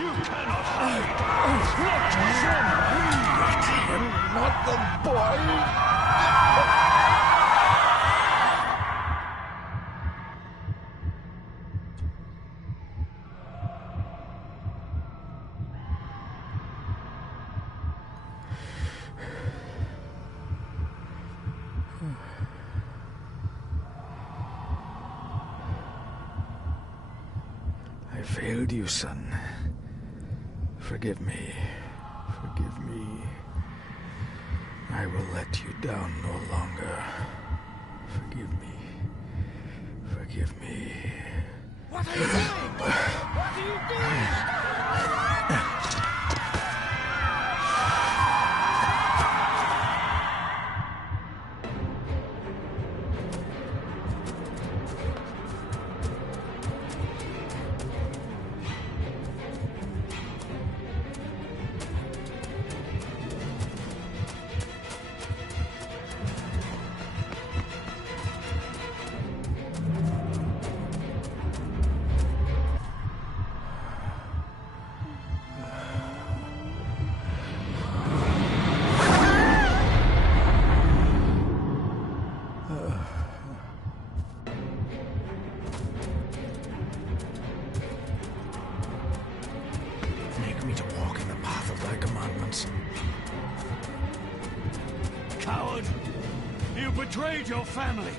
You cannot hide! Not him! Not the boy! I failed you, son. Forgive me. Forgive me. I will let you down no longer. Forgive me. Forgive me. What are you doing? What are you doing? Make me to walk in the path of thy commandments. Coward! You betrayed your family!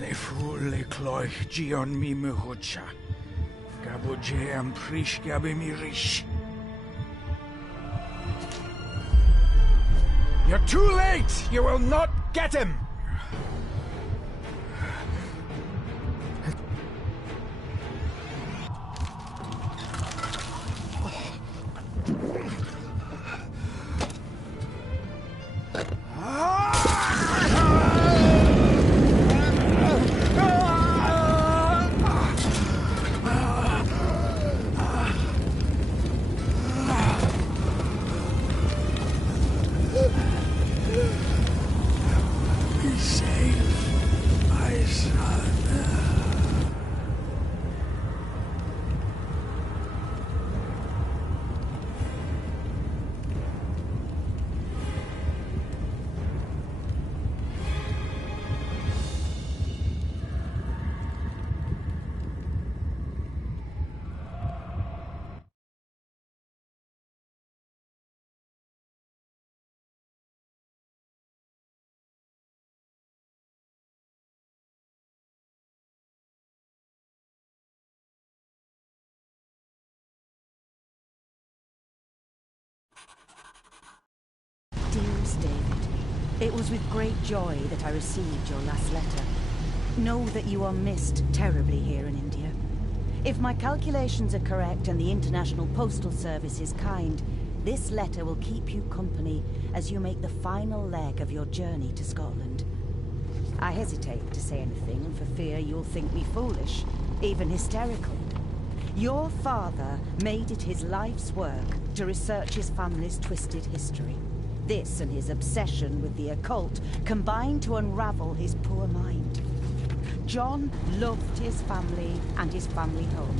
Le fu le cloich gion mi mehucha. Gaboje am prish gabe mi rish. You're too late! You will not get him! Be safe, my son. Dearest David, it was with great joy that I received your last letter. Know that you are missed terribly here in India. If my calculations are correct and the International Postal Service is kind, this letter will keep you company as you make the final leg of your journey to Scotland. I hesitate to say anything for fear you'll think me foolish, even hysterical. Your father made it his life's work to research his family's twisted history. This and his obsession with the occult combined to unravel his poor mind. John loved his family and his family home,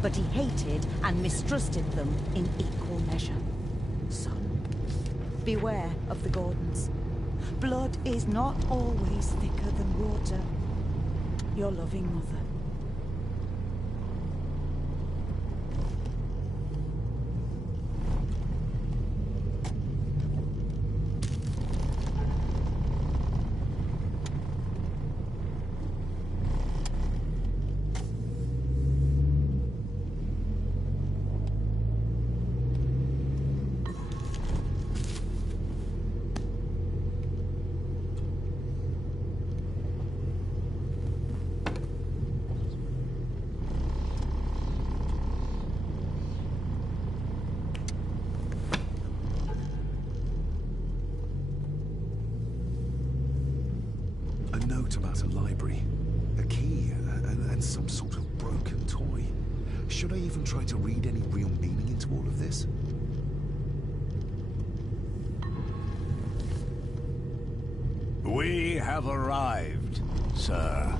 but he hated and mistrusted them in equal measure. Son, beware of the Gordons. Blood is not always thicker than water. Your loving mother. A note about a library. A key and some sort of broken toy. Should I even try to read any real meaning into all of this? We have arrived, sir.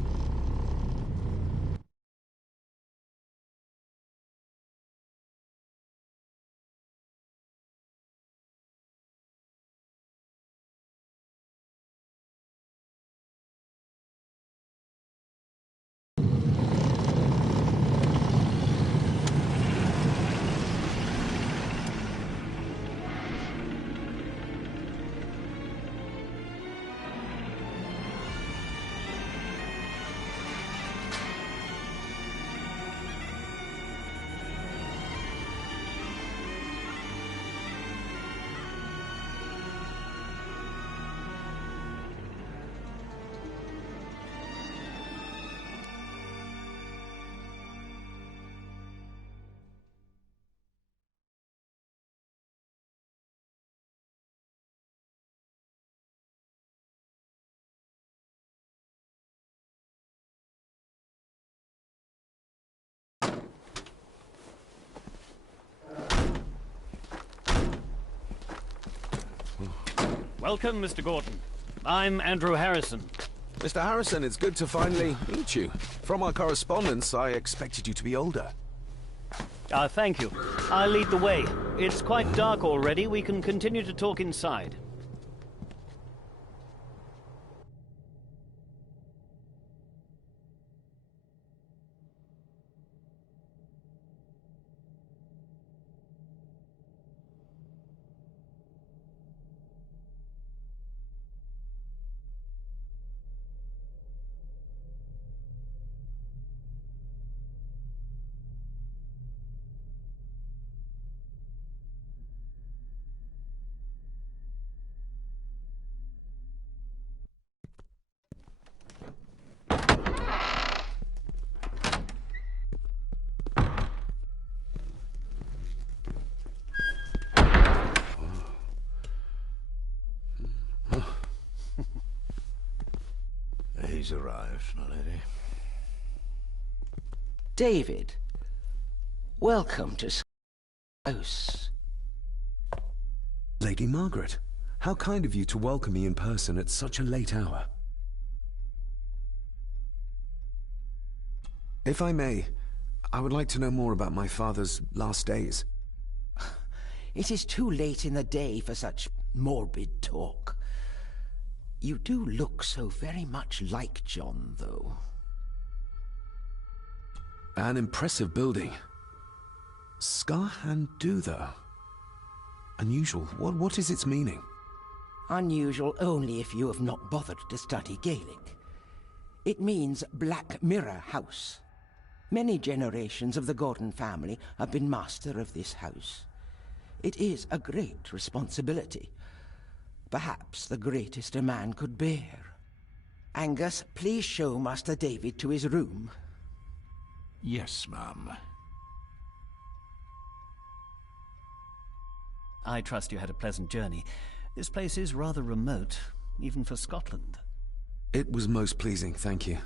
Welcome, Mr. Gordon. I'm Andrew Harrison. Mr. Harrison, it's good to finally meet you. From our correspondence, I expected you to be older. Thank you. I'll lead the way. It's quite dark already. We can continue to talk inside. He's arrived, my lady. David, welcome to house. Lady Margaret, how kind of you to welcome me in person at such a late hour. If I may, I would like to know more about my father's last days. It is too late in the day for such morbid talk. You do look so very much like John, though. An impressive building. Skarhan Dutha. Unusual. What is its meaning? Unusual only if you have not bothered to study Gaelic. It means Black Mirror House. Many generations of the Gordon family have been master of this house. It is a great responsibility. Perhaps the greatest a man could bear. Angus, please show Master David to his room. Yes, ma'am. I trust you had a pleasant journey. This place is rather remote, even for Scotland. It was most pleasing, thank you.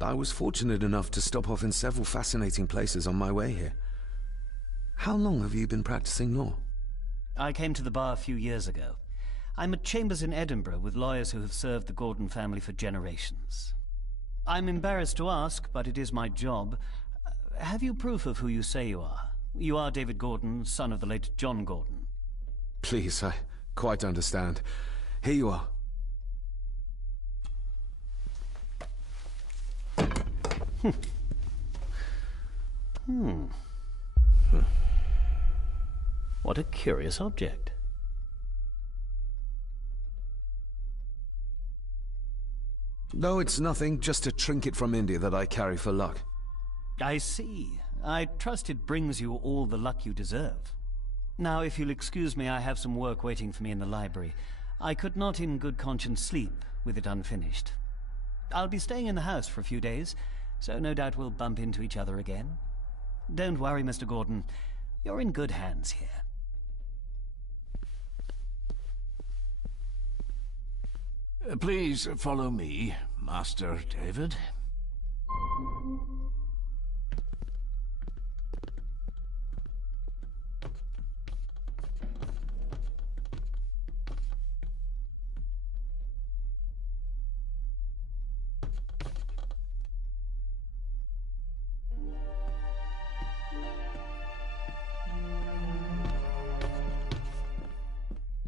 I was fortunate enough to stop off in several fascinating places on my way here. How long have you been practicing law? I came to the bar a few years ago. I'm at chambers in Edinburgh with lawyers who have served the Gordon family for generations. I'm embarrassed to ask, but it is my job. Have you proof of who you say you are? You are David Gordon, son of the late John Gordon. Please, I quite understand. Here you are. What a curious object. No, it's nothing, just a trinket from India that I carry for luck. I see. I trust it brings you all the luck you deserve. Now, if you'll excuse me, I have some work waiting for me in the library. I could not in good conscience sleep with it unfinished. I'll be staying in the house for a few days, so no doubt we'll bump into each other again. Don't worry, Mr. Gordon. You're in good hands here. Please follow me, Master David.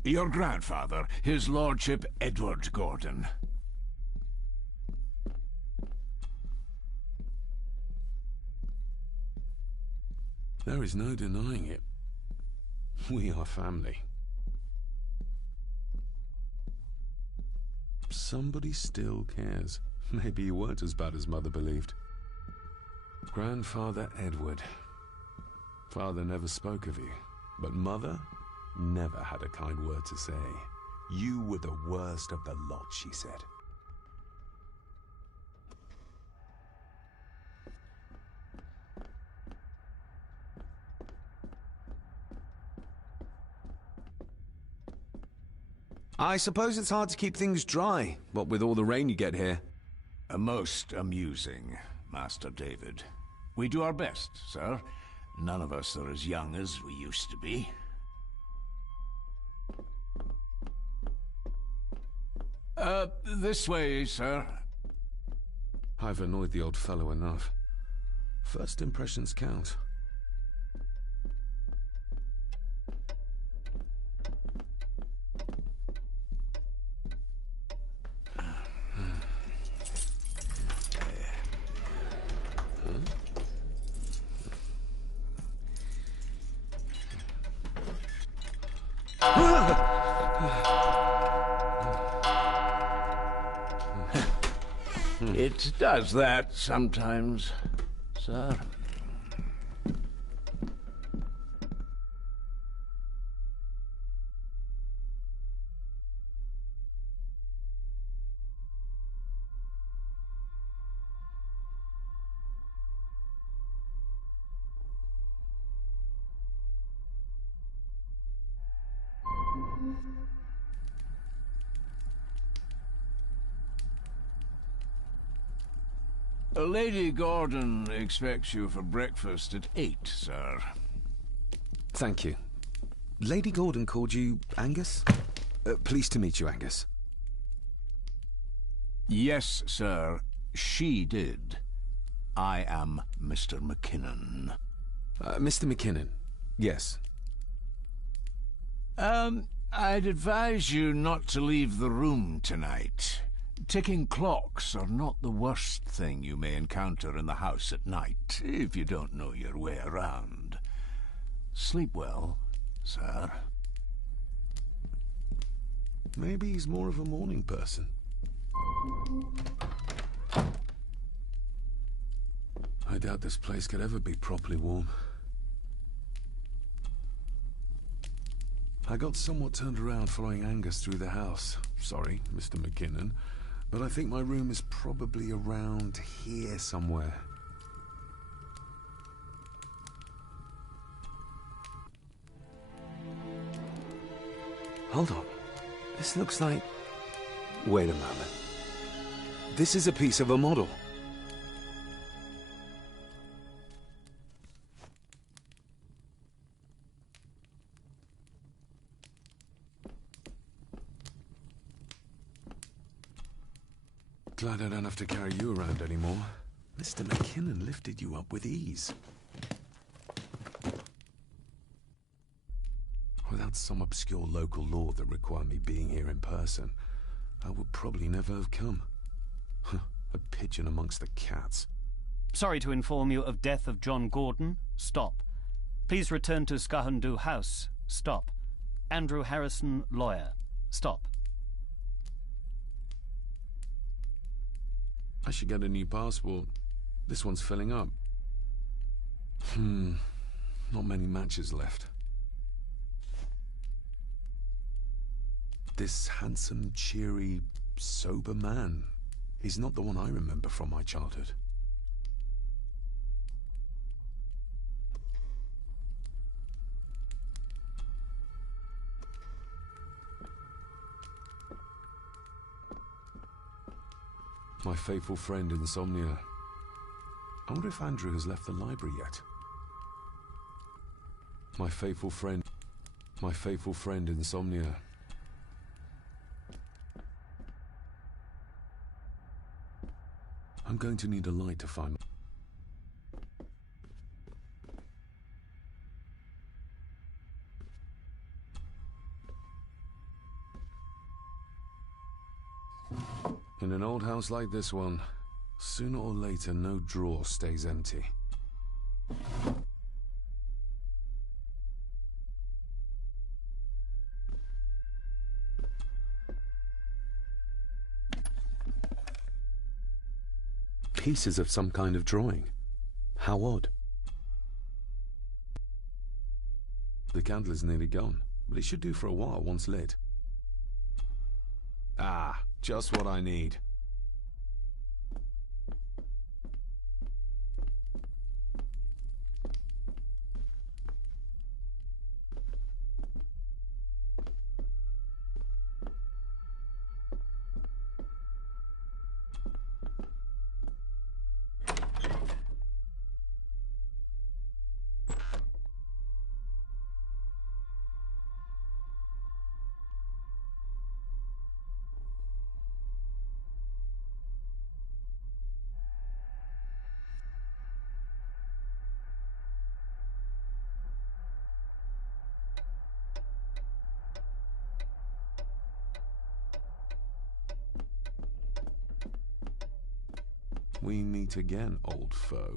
Your grandfather, his lordship Edward Gordon. There is no denying it. We are family. Somebody still cares. Maybe you weren't as bad as Mother believed. Grandfather Edward. Father never spoke of you, but Mother never had a kind word to say. You were the worst of the lot, she said. I suppose it's hard to keep things dry, what with all the rain you get here. Most amusing, Master David. We do our best, sir. None of us are as young as we used to be. This way, sir. I've annoyed the old fellow enough. First impressions count. It does that sometimes, sir. Lady Gordon expects you for breakfast at 8, sir. Thank you. Lady Gordon called you Angus? Pleased to meet you, Angus. Yes, sir. She did. I am Mr. McKinnon. Mr. McKinnon. Yes. I'd advise you not to leave the room tonight. Ticking clocks are not the worst thing you may encounter in the house at night, if you don't know your way around. Sleep well, sir. Maybe he's more of a morning person. I doubt this place could ever be properly warm. I got somewhat turned around following Angus through the house. Sorry, Mr. McKinnon. But I think my room is probably around here somewhere. Hold on. This looks like... Wait a moment. This is a piece of a model. Glad I don't have to carry you around anymore. Mr. McKinnon lifted you up with ease. Without some obscure local law that required me being here in person, I would probably never have come. A pigeon amongst the cats. Sorry to inform you of death of John Gordon. Stop. Please return to Skahundu House. Stop. Andrew Harrison, lawyer. Stop. I should get a new passport. This one's filling up. Not many matches left. This handsome, cheery, sober man is not the one I remember from my childhood. My faithful friend Insomnia. I wonder if Andrew has left the library yet. My faithful friend, Insomnia. I'm going to need a light to find... In an old house like this one, sooner or later no drawer stays empty. Pieces of some kind of drawing. How odd. The candle is nearly gone, but it should do for a while once lit. Ah, just what I need. We meet again, old foe.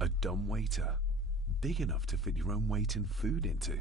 A dumb waiter, big enough to fit your own weight in food into.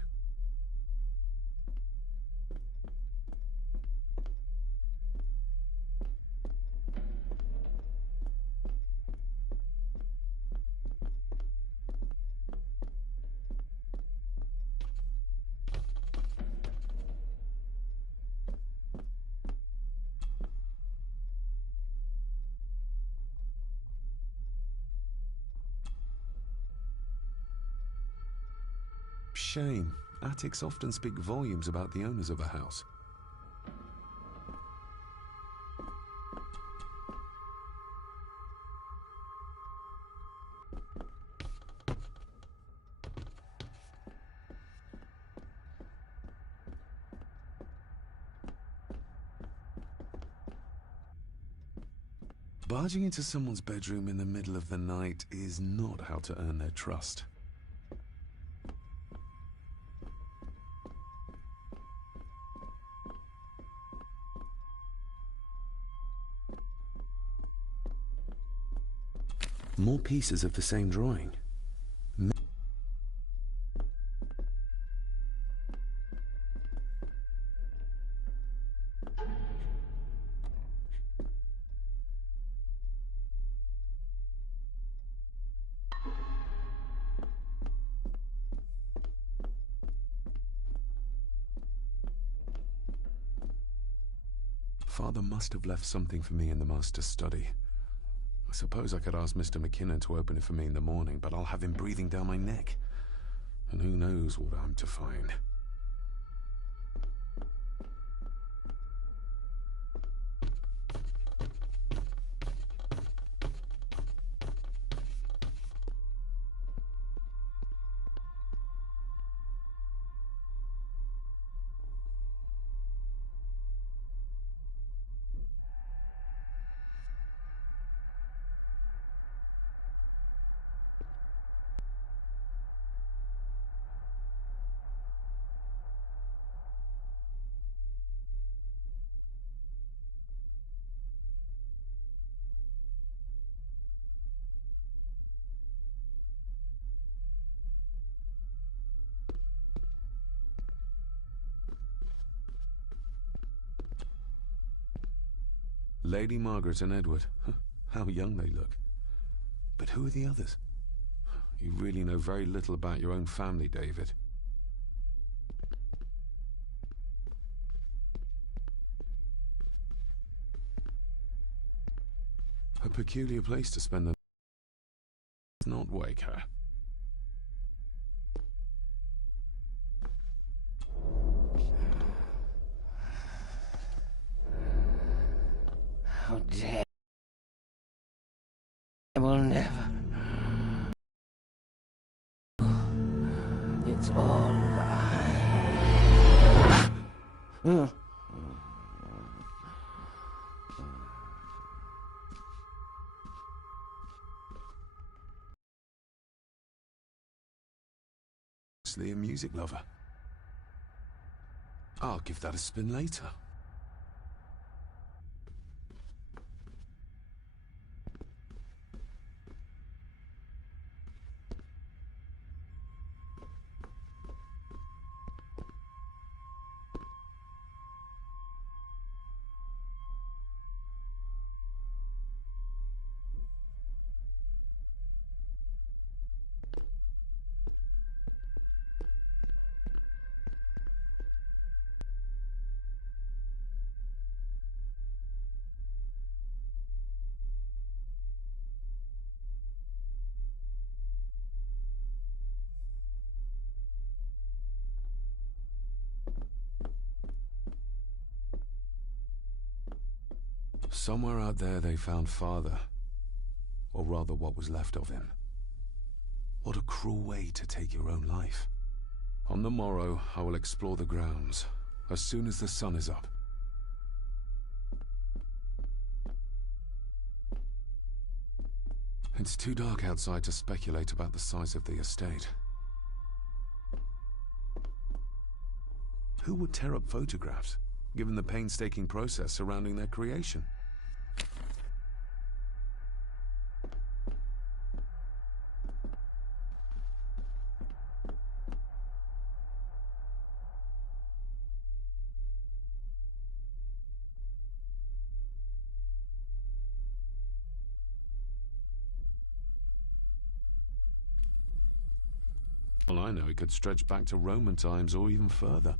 Shame. Attics often speak volumes about the owners of a house. Barging into someone's bedroom in the middle of the night is not how to earn their trust. More pieces of the same drawing. Father must have left something for me in the master's study. I suppose I could ask Mr. McKinnon to open it for me in the morning, but I'll have him breathing down my neck. And who knows what I'm to find. Lady Margaret and Edward. How young they look. But who are the others? You really know very little about your own family, David. A peculiar place to spend the night. Not wake her. How dare... I will never... It's all right. A music lover. I'll give that a spin later. Somewhere out there they found Father. Or rather what was left of him. What a cruel way to take your own life. On the morrow, I will explore the grounds, as soon as the sun is up. It's too dark outside to speculate about the size of the estate. Who would tear up photographs, given the painstaking process surrounding their creation? Well, I know it could stretch back to Roman times or even further.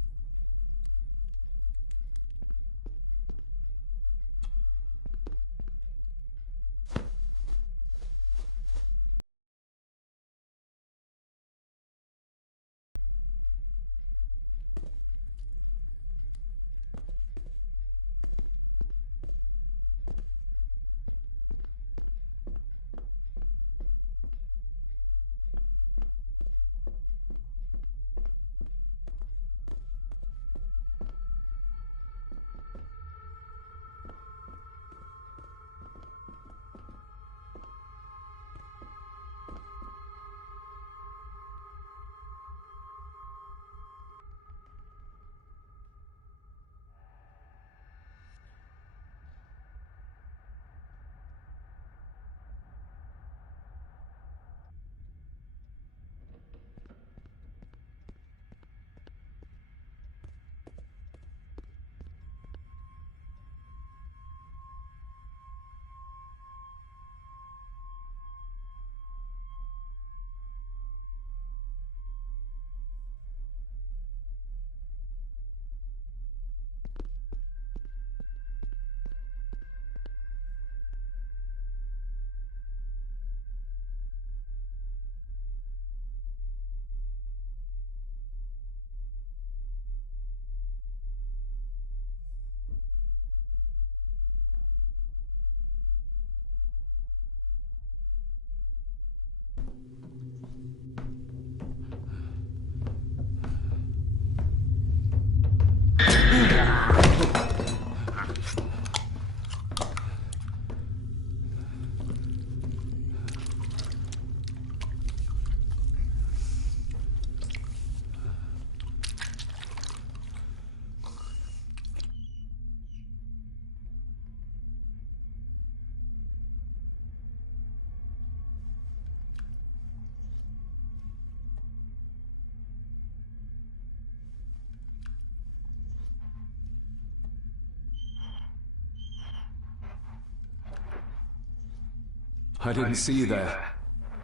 I didn't see you there.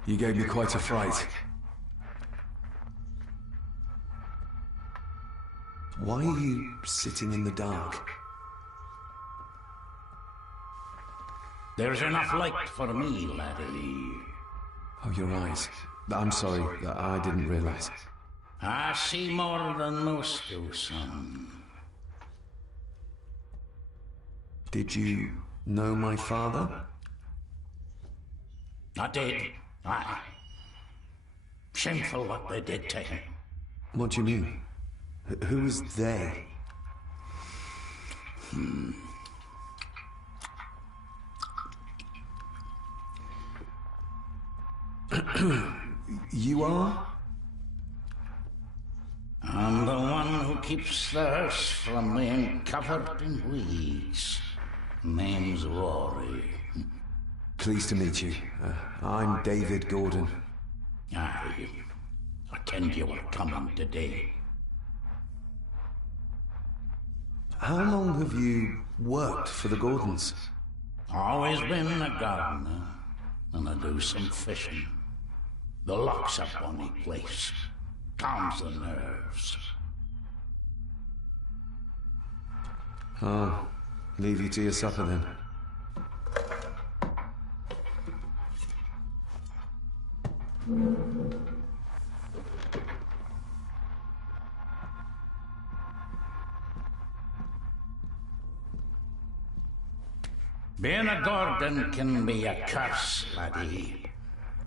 You gave me quite a fright. Why are you sitting in the dark? There's enough light for me, laddie. Oh, your eyes. I'm sorry, I didn't realize. I see more than most do, son. Did you know my father? I did. Aye. Shameful what they did to him. What do you mean? Who is they? You are? I'm the one who keeps the hearse from being covered in weeds. Name's Rory. Pleased to meet you. I'm David Gordon. Aye. I kenned you were coming today. How long have you worked for the Gordons? Always been a gardener, and I do some fishing. The lock's a bonny place. Calms the nerves. I'll leave you to your supper then. Being a Gordon can be a curse, laddie.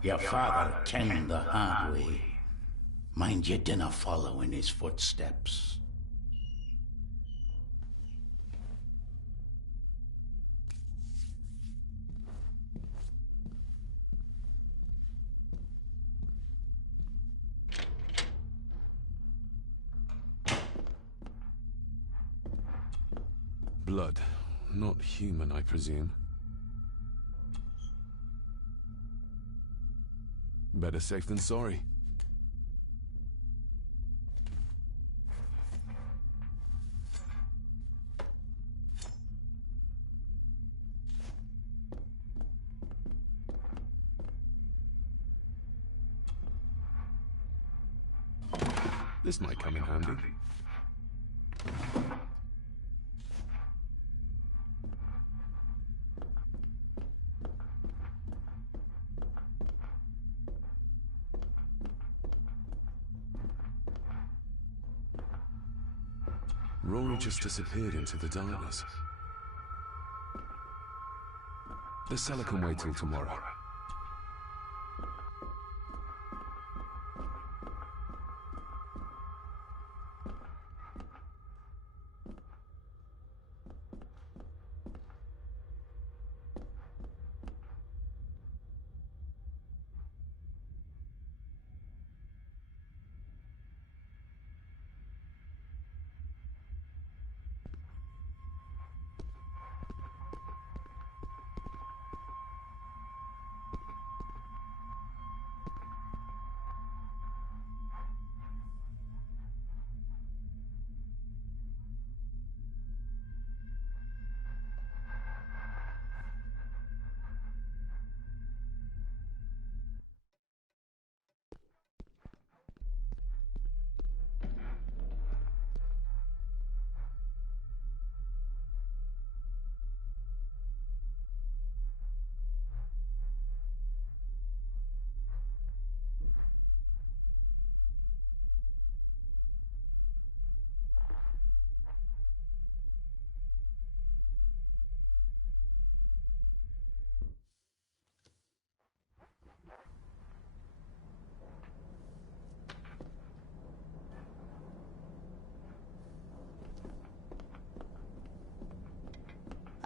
Your father kenned the hard way. Mind you dinna follow in his footsteps. Blood. Not human, I presume. Better safe than sorry. This might come in handy. Rory just disappeared into the darkness. The cellar can wait till tomorrow.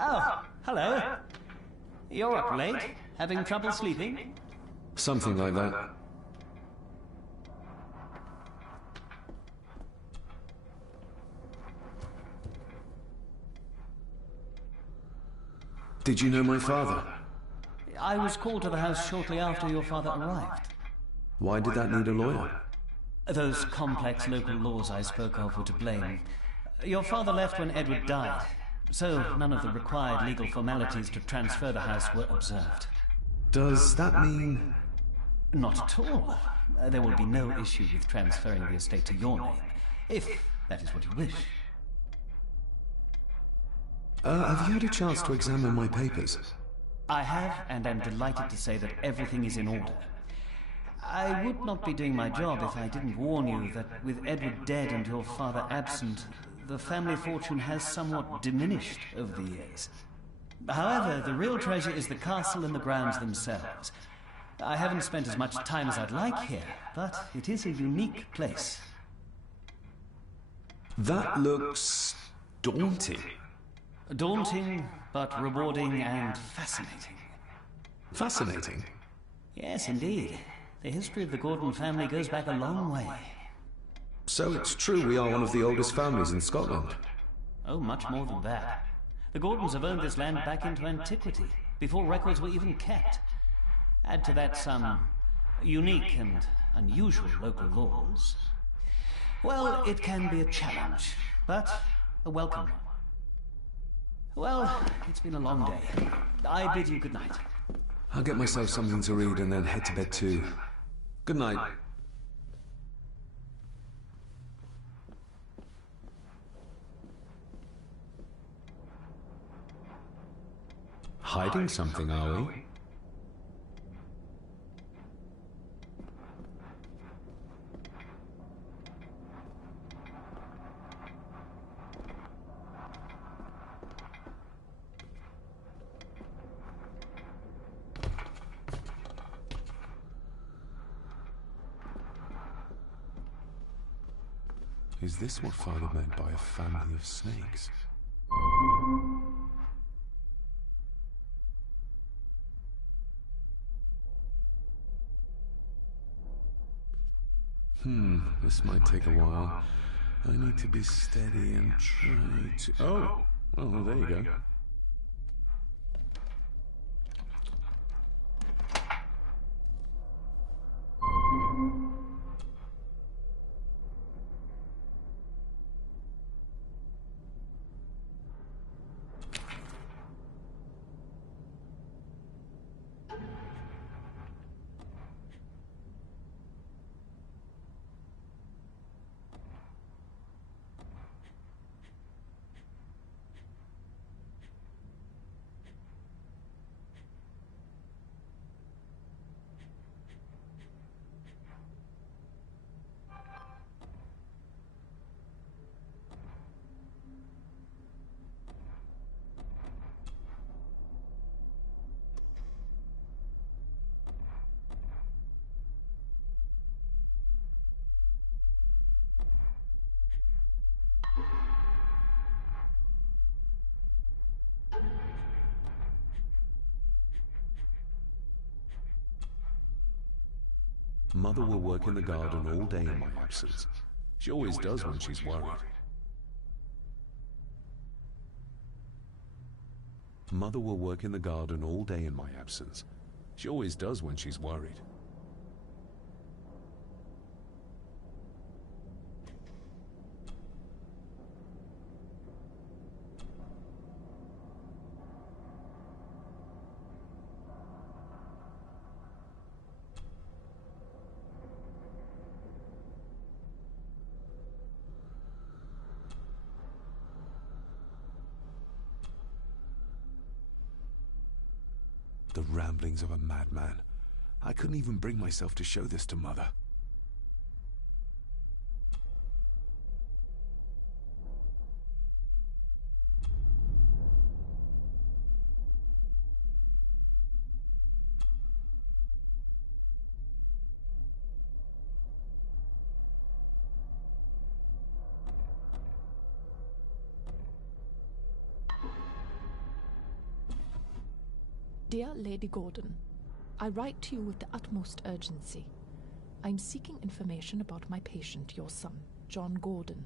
Oh, hello. You're up late? Having trouble sleeping? Something like that. Did you know my father? I was called to the house shortly after your father arrived. Why did that need a lawyer? Those complex local laws I spoke of were to blame. Your father left when Edward died, so none of the required legal formalities to transfer the house were observed. Does that mean... Not at all. There will be no issue with transferring the estate to your name, if that is what you wish. have you had a chance to examine my papers? I have, and am delighted to say that everything is in order. I would not be doing my job if I didn't warn you that with Edward dead and your father absent, the family fortune has somewhat diminished over the years. However, the real treasure is the castle and the grounds themselves. I haven't spent as much time as I'd like here, but it is a unique place. That looks daunting. Daunting, but rewarding and fascinating. Fascinating? Yes, indeed. The history of the Gordon family goes back a long way. So it's true we are one of the oldest families in Scotland? Oh, much more than that. The Gordons have owned this land back into antiquity, before records were even kept. Add to that some unique and unusual local laws. Well, it can be a challenge, but a welcome one. Well, it's been a long day. I bid you good night. I'll get myself something to read and then head to bed too. Good night. Hiding something, are we? Is this what Father meant by a family of snakes? This might take a while. I need to be steady and try to... Oh! Well, there you go. Mother will work in the garden all day in my absence. She always does when she's worried. Mother will work in the garden all day in my absence. She always does when she's worried. The ramblings of a madman. I couldn't even bring myself to show this to Mother. Dear Lady Gordon, I write to you with the utmost urgency. I'm seeking information about my patient, your son, John Gordon.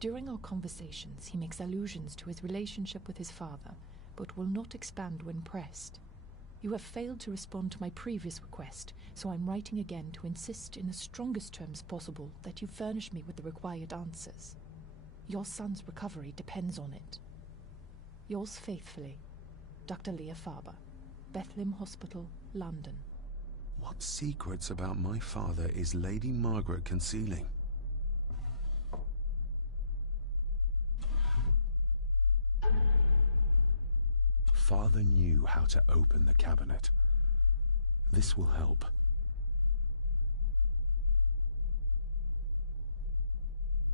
During our conversations, he makes allusions to his relationship with his father, but will not expand when pressed. You have failed to respond to my previous request, so I'm writing again to insist in the strongest terms possible that you furnish me with the required answers. Your son's recovery depends on it. Yours faithfully, Dr. Leah Farber, Bethlehem Hospital, London. What secrets about my father is Lady Margaret concealing? Father knew how to open the cabinet. This will help.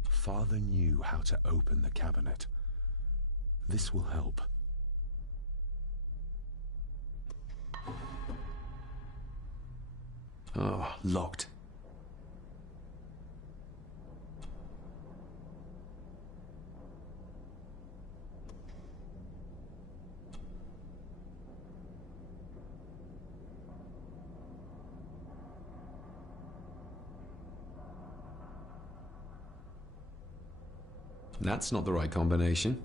Father knew how to open the cabinet. This will help. Oh, locked. That's not the right combination.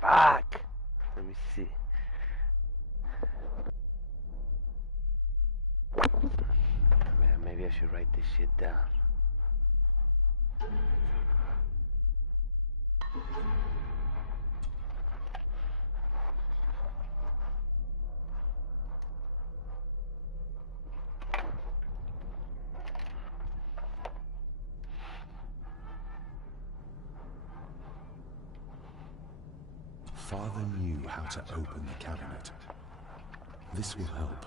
Fuck! Let me see. Man, maybe I should write this shit down. Father knew how to open the cabinet. This will help.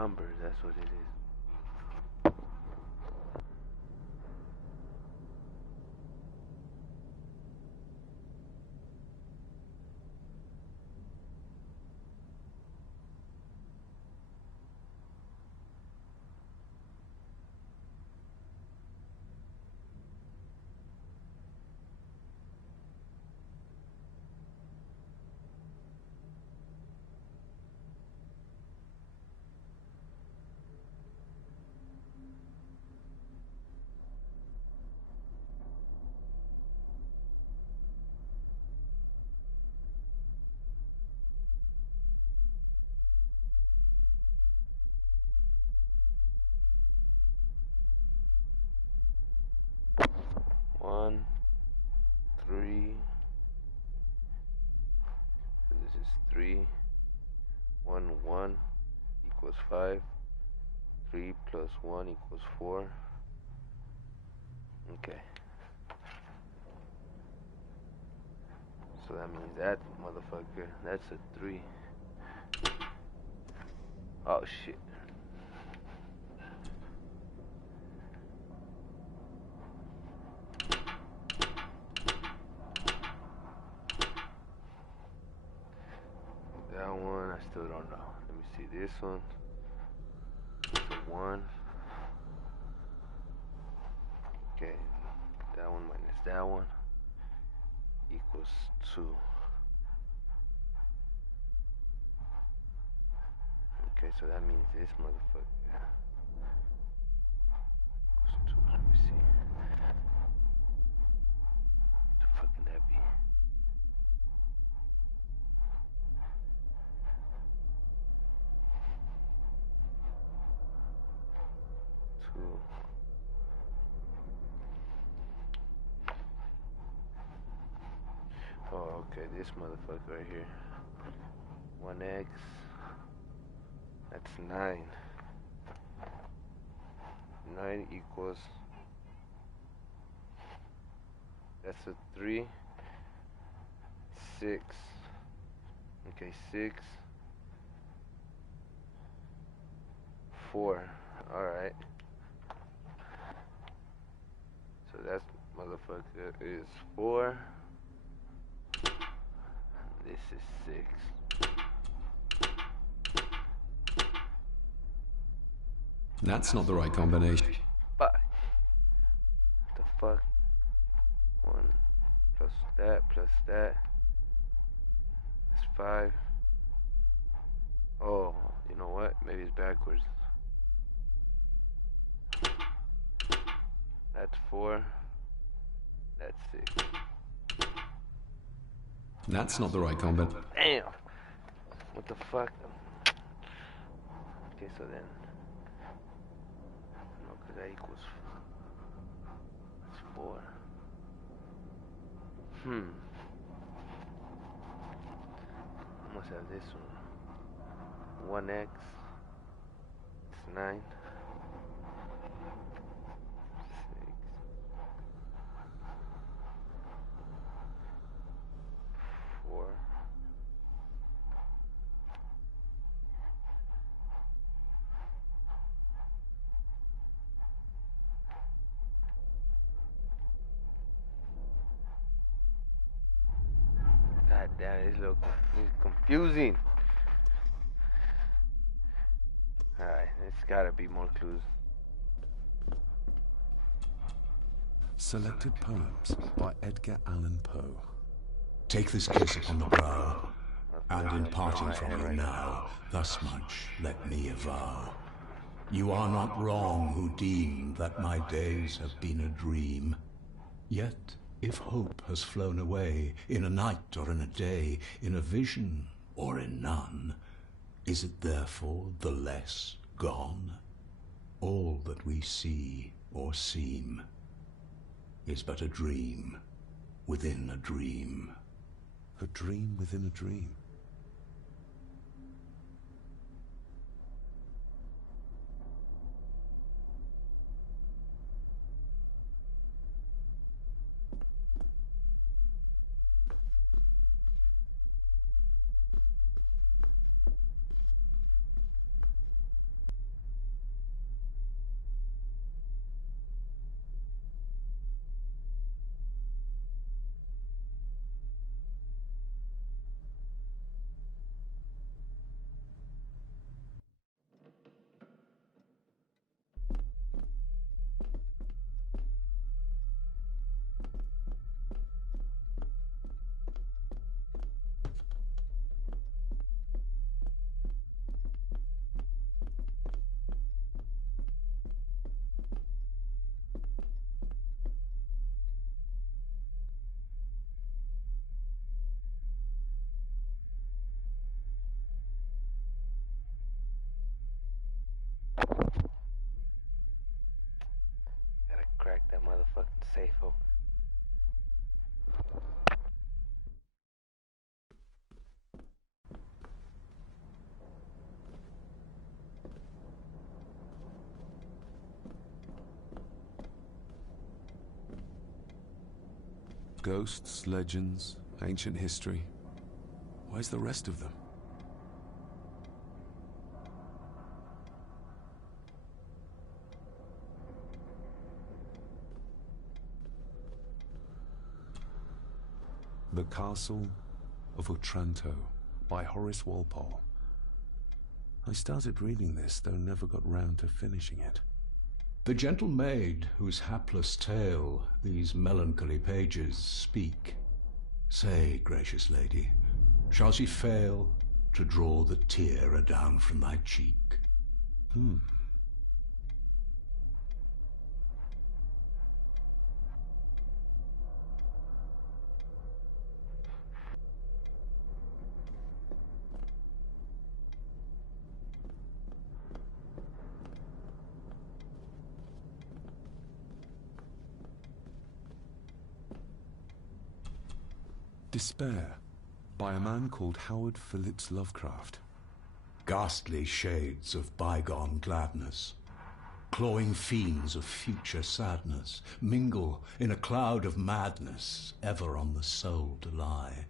numbers, that's what it is. One, 3. So this is 3. 1, 1 equals 5. 3 plus 1 equals 4. Okay. So that means that motherfucker, that's a 3. Oh shit. That one, I still don't know. Let me see this one. It's a 1. Okay, that one minus that one equals 2. Okay, so that means this motherfucker equals 2. Let me see. What the fuck can that be? 2. Oh, okay, this motherfucker right here. 1x. That's 9. 9 equals. That's a 3. 6. Okay, 6. 4. Alright. So that motherfucker is 4. This is 6. That's not the right combination. Fuck. What the fuck? 1 plus that plus that. That's 5. Oh, you know what? Maybe it's backwards. That's 4. That's 6. That's not the right combination. Damn! What the fuck? Okay, so then. No, because that equals. That's 4. I must have this one. 1x. It's 9. 6. 4. God damn, it's confusing. Alright, there's gotta be more clues. Selected Poems by Edgar Allan Poe. Take this kiss upon the brow, and in parting from you now, thus much let me avow. You are not wrong who deem that my days have been a dream. Yet, if hope has flown away, in a night or in a day, in a vision or in none, is it therefore the less gone? All that we see or seem is but a dream within a dream. A dream within a dream. safe open. Ghosts, legends, ancient history. Where's the rest of them? The Castle of Otranto by Horace Walpole. I started reading this, though never got round to finishing it. The gentle maid whose hapless tale these melancholy pages speak. Say, gracious lady, shall she fail to draw the tear adown from thy cheek? Despair, by a man called Howard Phillips Lovecraft. Ghastly shades of bygone gladness, clawing fiends of future sadness, mingle in a cloud of madness, ever on the soul to lie.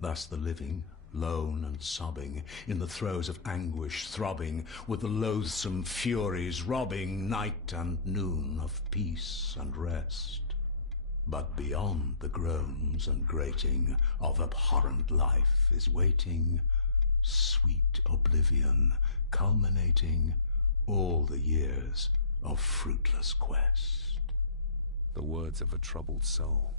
Thus the living, lone and sobbing, in the throes of anguish throbbing, with the loathsome furies robbing night and noon of peace and rest. But beyond the groans and grating of abhorrent life is waiting sweet oblivion, culminating all the years of fruitless quest. The words of a troubled soul.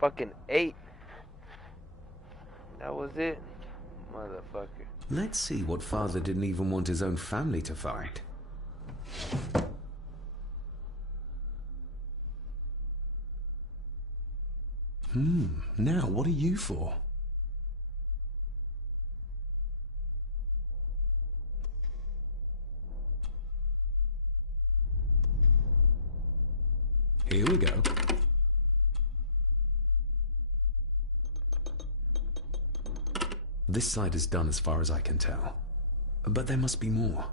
Fucking 8. That was it? Motherfucker. Let's see what father didn't even want his own family to find. Now what are you for? Here we go. This side is done as far as I can tell. But there must be more.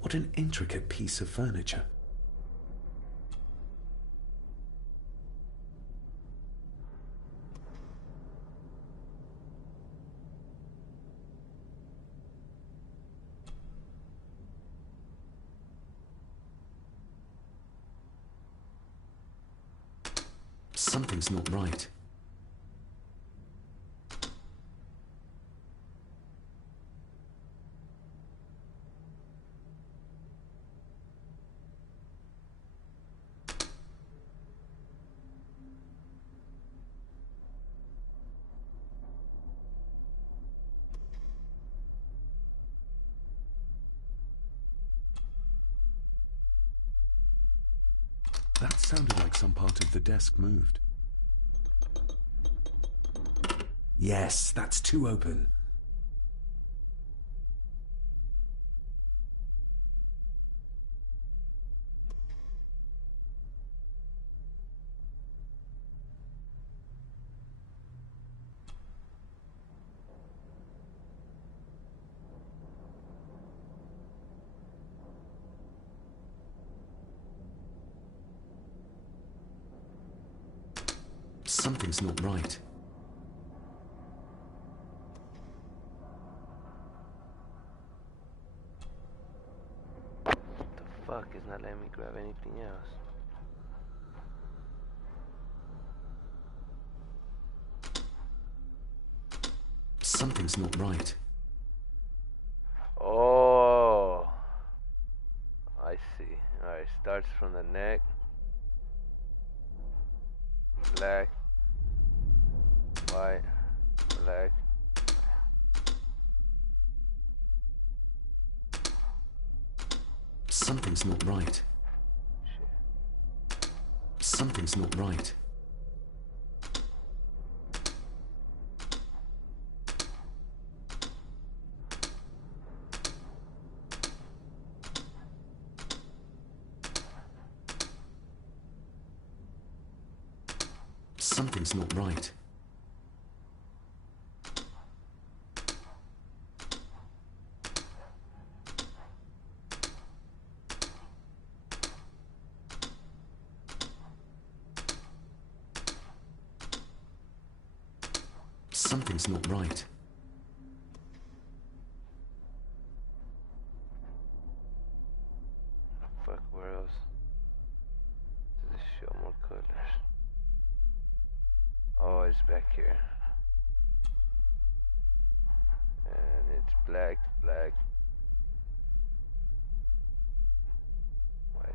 What an intricate piece of furniture. Something's not right. That sounded like some part of the desk moved. Yes, that's too open. Something's not right. The fuck is not letting me grab anything else? Something's not right. Oh, I see. Alright, starts from the neck. Black. white, black. Something's not right. Something's not right. Something's not right. Something's not right. Fuck, where else does this show more colors? Oh, it's back here. And it's black, black, white.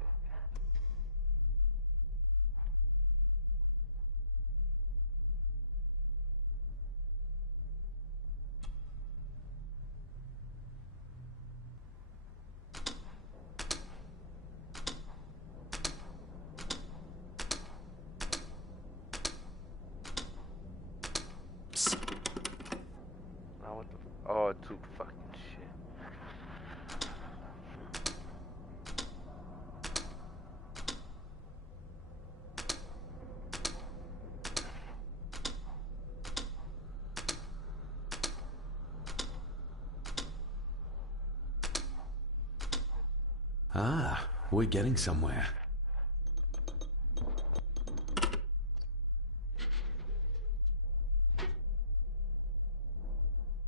Now what the oh, it took fucking shit. Ah, we're getting somewhere.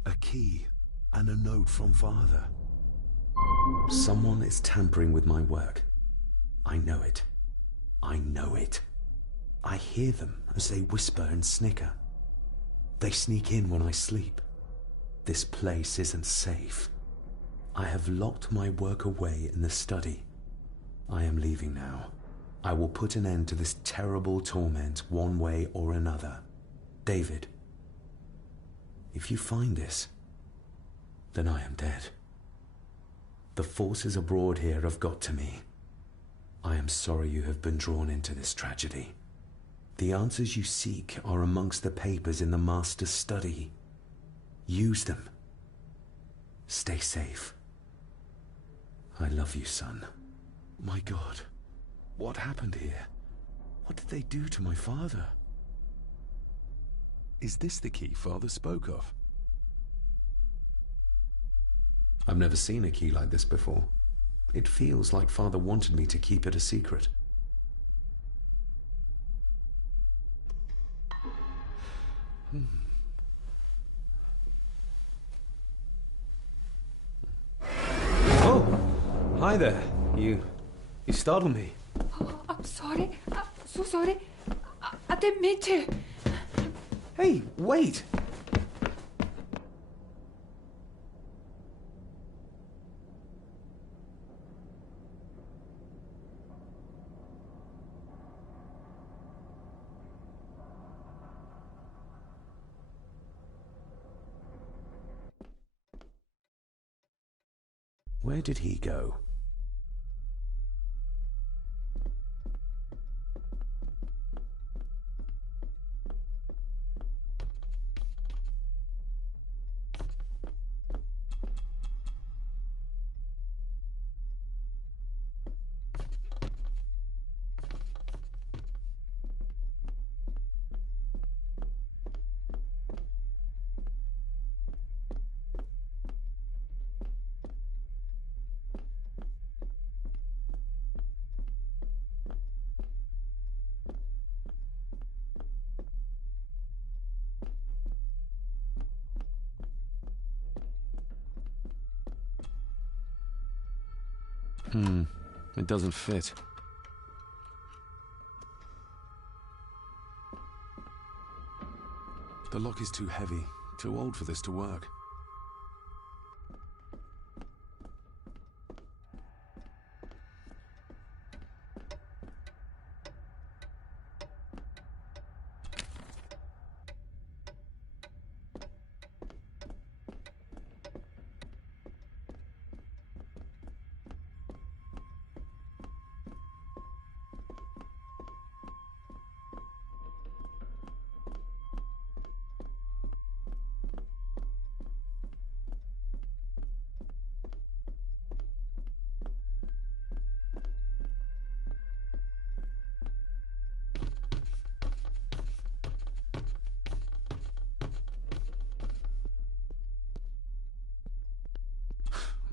A key and a note from Father. Someone is tampering with my work. I know it. I know it. I hear them as they whisper and snicker. They sneak in when I sleep. This place isn't safe. I have locked my work away in the study. I am leaving now. I will put an end to this terrible torment one way or another. David, if you find this, then I am dead. The forces abroad here have got to me. I am sorry you have been drawn into this tragedy. The answers you seek are amongst the papers in the Master's study. Use them. Stay safe. I love you, son. My God, what happened here? What did they do to my father? Is this the key Father spoke of? I've never seen a key like this before. It feels like Father wanted me to keep it a secret. Oh, hi there. You startled me. Oh, I'm sorry. I'm so sorry. I didn't mean to. Hey, wait! Where did he go? It doesn't fit. The lock is too heavy, too old for this to work.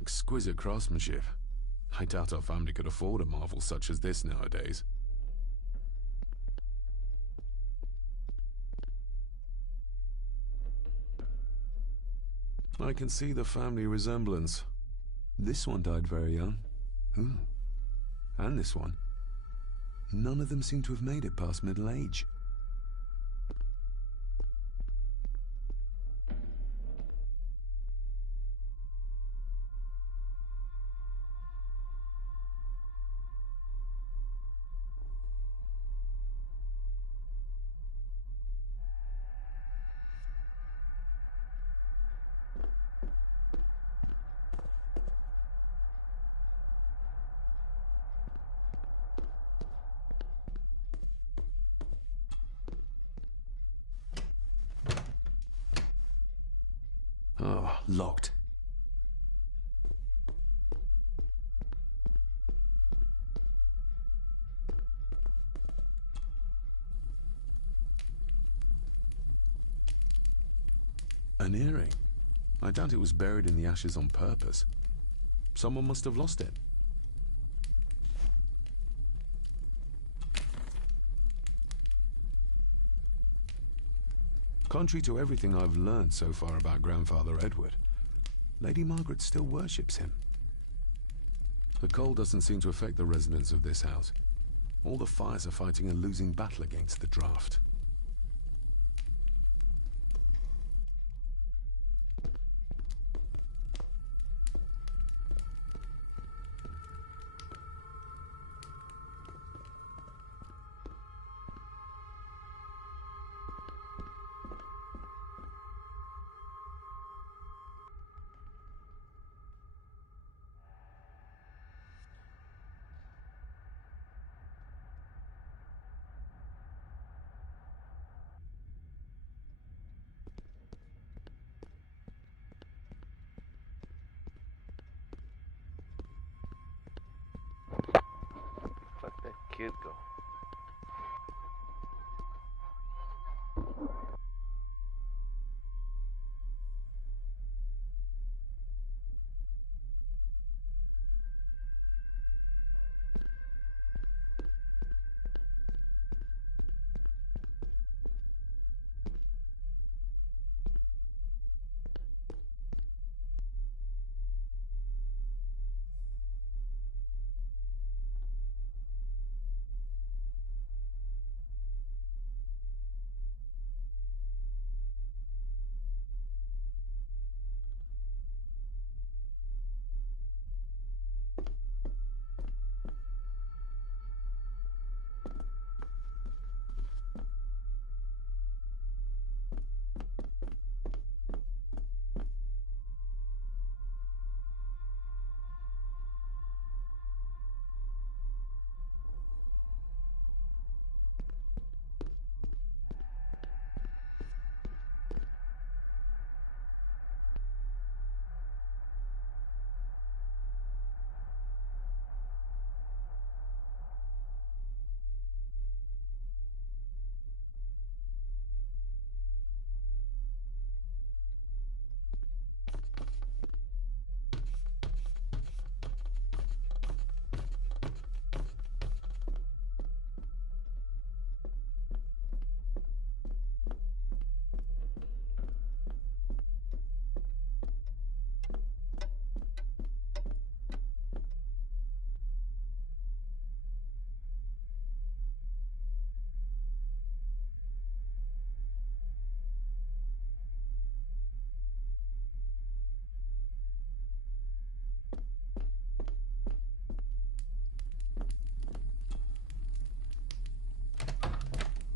Exquisite craftsmanship. I doubt our family could afford a marvel such as this nowadays. I can see the family resemblance. This one died very young. And this one. None of them seem to have made it past middle age. Oh, locked. An earring? I doubt it was buried in the ashes on purpose. Someone must have lost it. Contrary to everything I've learned so far about Grandfather Edward, Lady Margaret still worships him. The cold doesn't seem to affect the residents of this house. All the fires are fighting a losing battle against the draft. Let that kid go.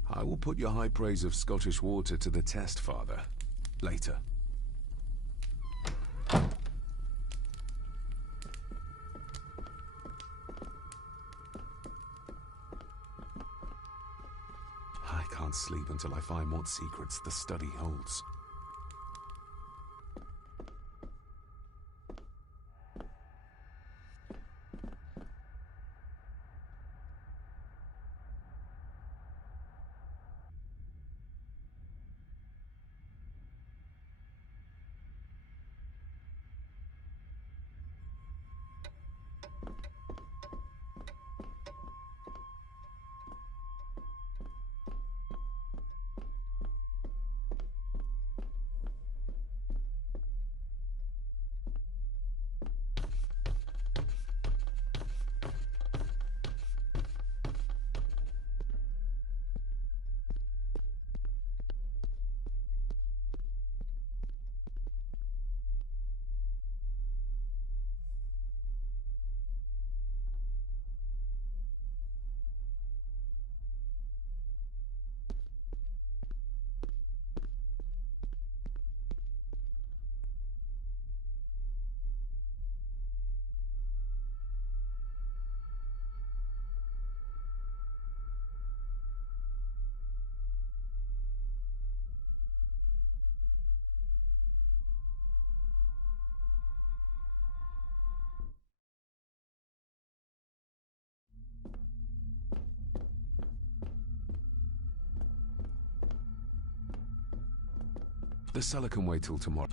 I will put your high praise of Scottish water to the test, Father. Later. I can't sleep until I find what secrets the study holds. The cellar can wait till tomorrow.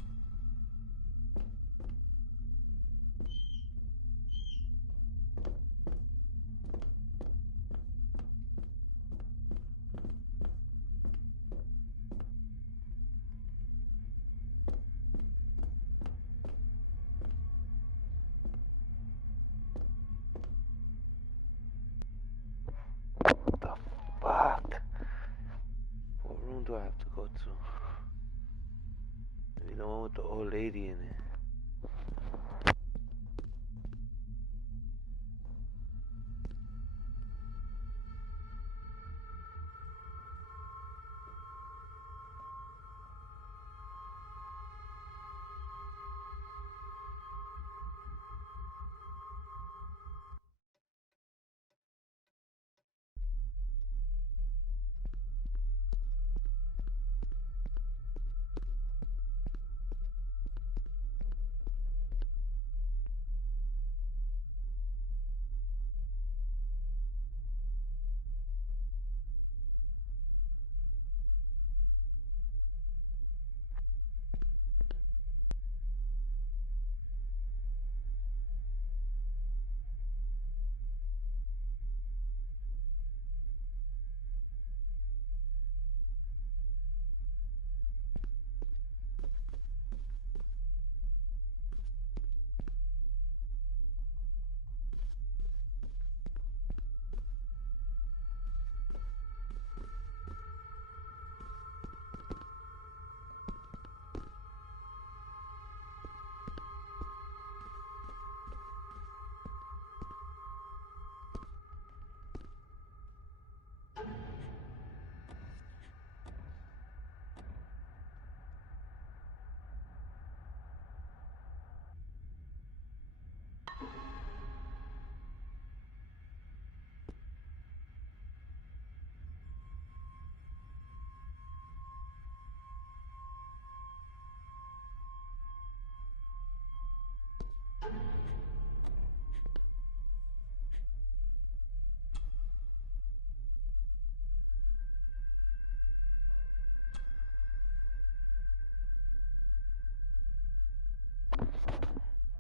What the fuck? What room do I have to go to? Maybe the one with the old lady in it.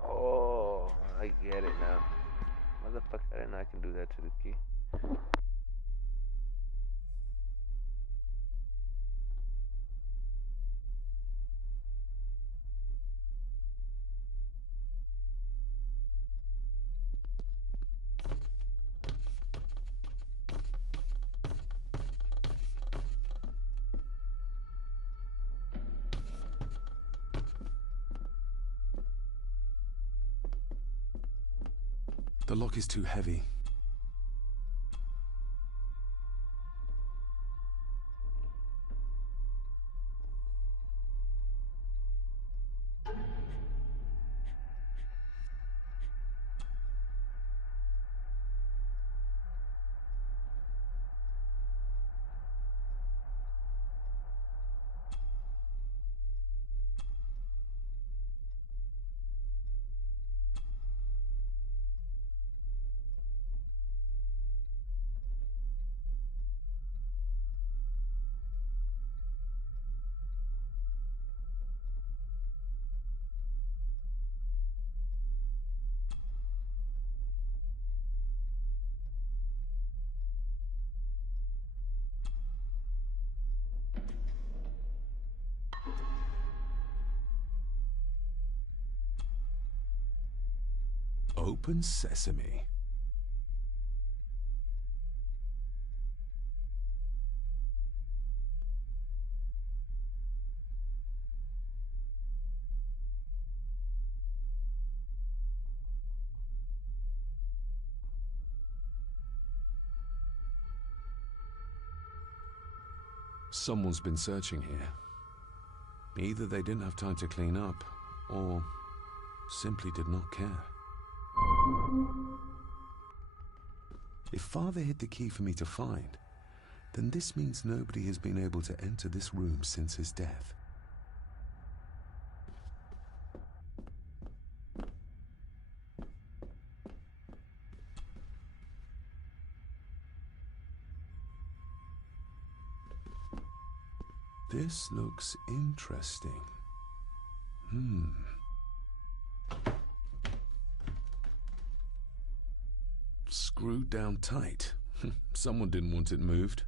Oh, I get it now. Motherfucker, I didn't know I can do that to the key. The lock is too heavy. Open sesame. Someone's been searching here. Either they didn't have time to clean up, or simply did not care. If Father hid the key for me to find, then this means nobody has been able to enter this room since his death. This looks interesting. Screwed down tight. Someone didn't want it moved.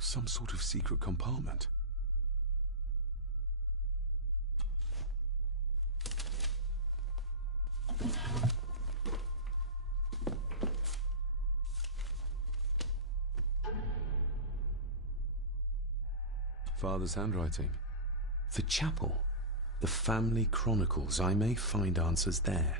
Some sort of secret compartment. Father's handwriting. The chapel. The family chronicles. I may find answers there.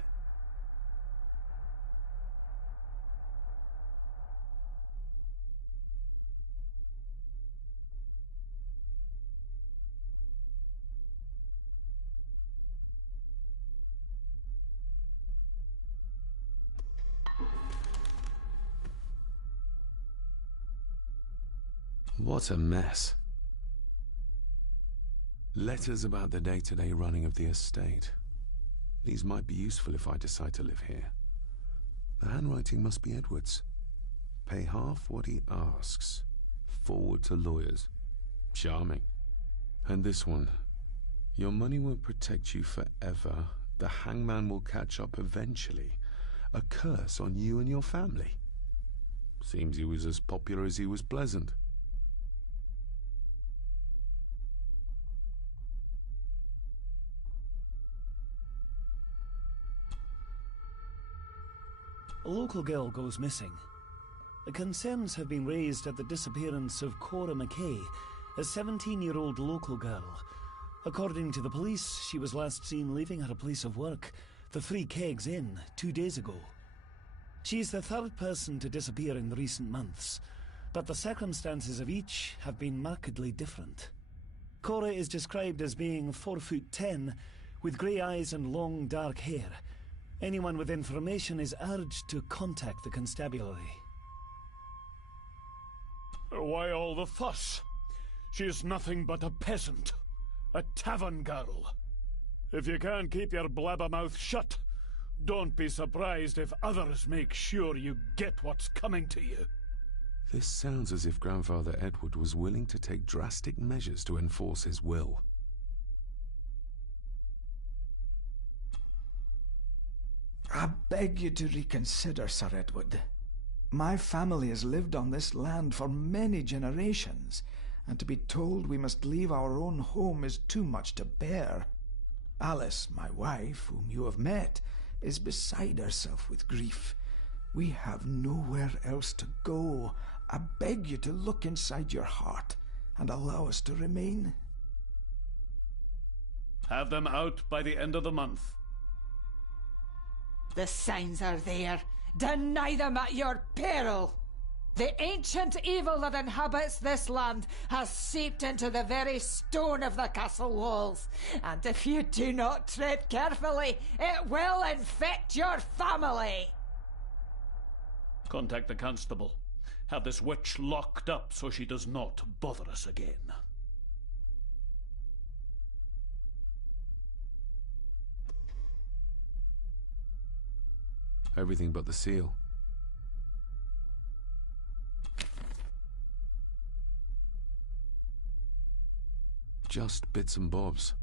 What a mess. Letters about the day-to-day running of the estate. These might be useful if I decide to live here. The handwriting must be Edward's. Pay half what he asks. Forward to lawyers. Charming. And this one. Your money won't protect you forever. The hangman will catch up eventually. A curse on you and your family. Seems he was as popular as he was pleasant. A local girl goes missing. The concerns have been raised at the disappearance of Cora McKay, a 17-year-old local girl. According to the police, she was last seen leaving her place of work, the Three Kegs Inn, 2 days ago. She's the third person to disappear in recent months, but the circumstances of each have been markedly different. Cora is described as being 4'10", with grey eyes and long dark hair. Anyone with information is urged to contact the constabulary. Why all the fuss? She is nothing but a peasant. A tavern girl. If you can't keep your blabbermouth shut, don't be surprised if others make sure you get what's coming to you. This sounds as if Grandfather Edward was willing to take drastic measures to enforce his will. I beg you to reconsider, Sir Edward. My family has lived on this land for many generations, and to be told we must leave our own home is too much to bear. Alice, my wife, whom you have met, is beside herself with grief. We have nowhere else to go. I beg you to look inside your heart and allow us to remain. Have them out by the end of the month. The signs are there. Deny them at your peril. The ancient evil that inhabits this land has seeped into the very stone of the castle walls, and if you do not tread carefully, it will infect your family. Contact the constable. Have this witch locked up so she does not bother us again. Everything but the seal. Just bits and bobs.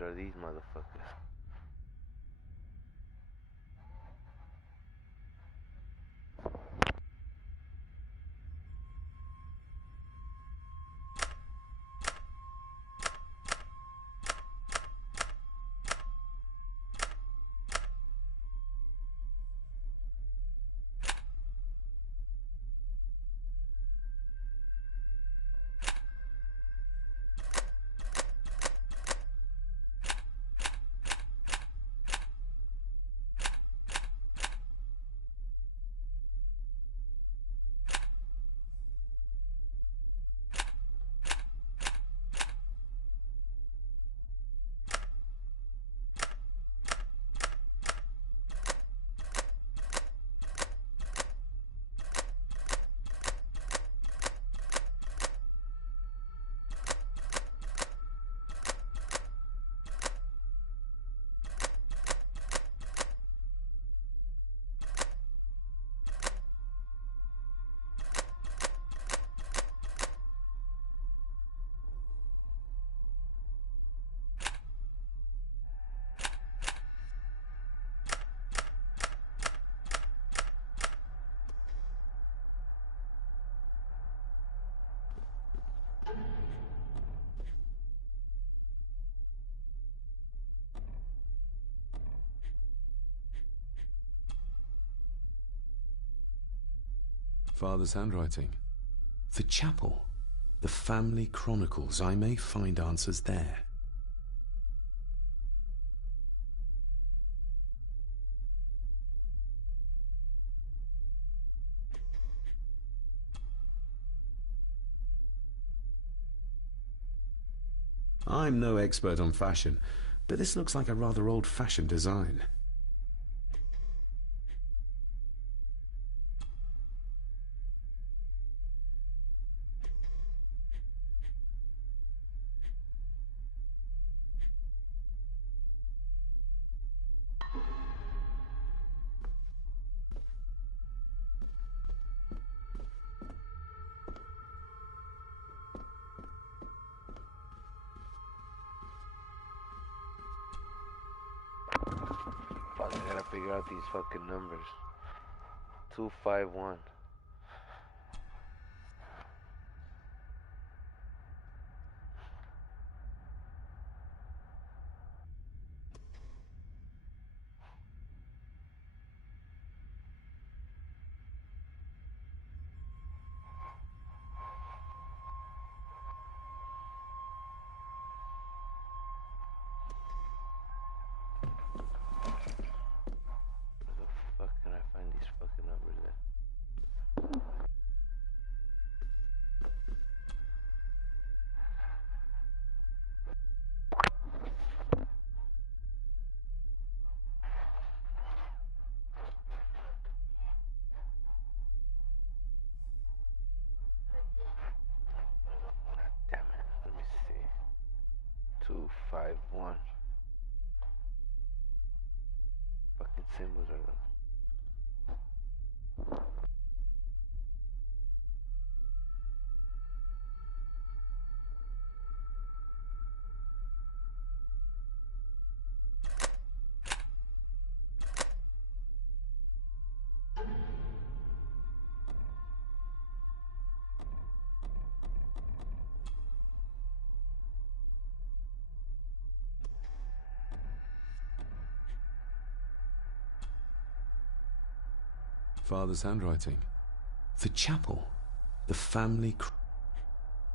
numbers are these motherfuckers? Father's handwriting. The chapel. The family chronicles. I may find answers there. I'm no expert on fashion, but this looks like a rather old-fashioned design. Fuck, I gotta figure out these fucking numbers. 251. Where the fuck can I find these fucking numbers at? Damn it, let me see. 251. Fucking symbols are those. Father's handwriting. The chapel. The family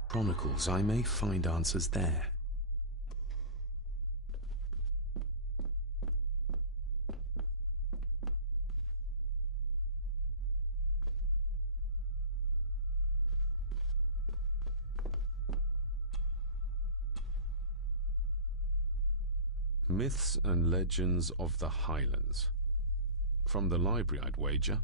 chronicles. I may find answers there. Myths and Legends of the Highlands. From the library, I'd wager.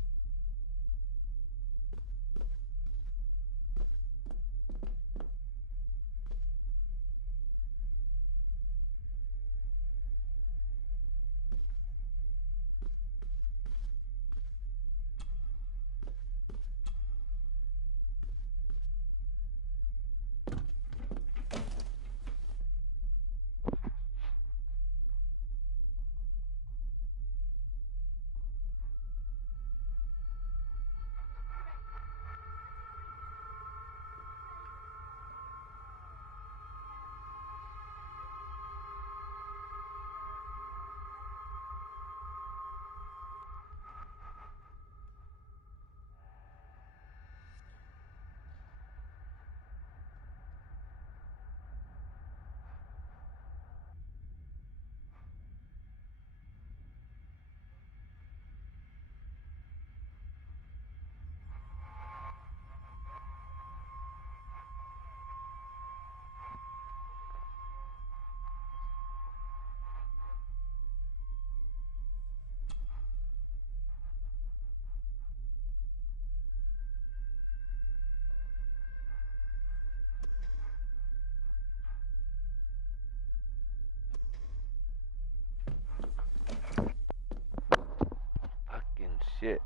shit.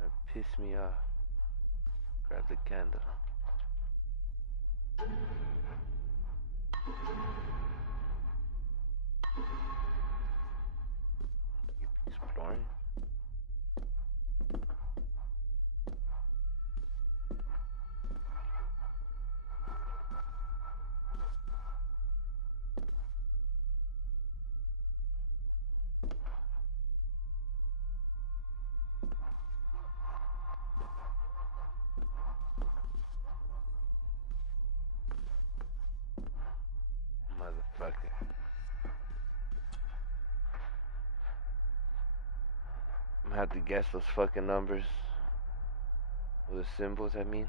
That pissed me off. Grab the candle. Keep exploring. Motherfucker. I'm gonna have to guess those fucking numbers. Or the symbols, I mean.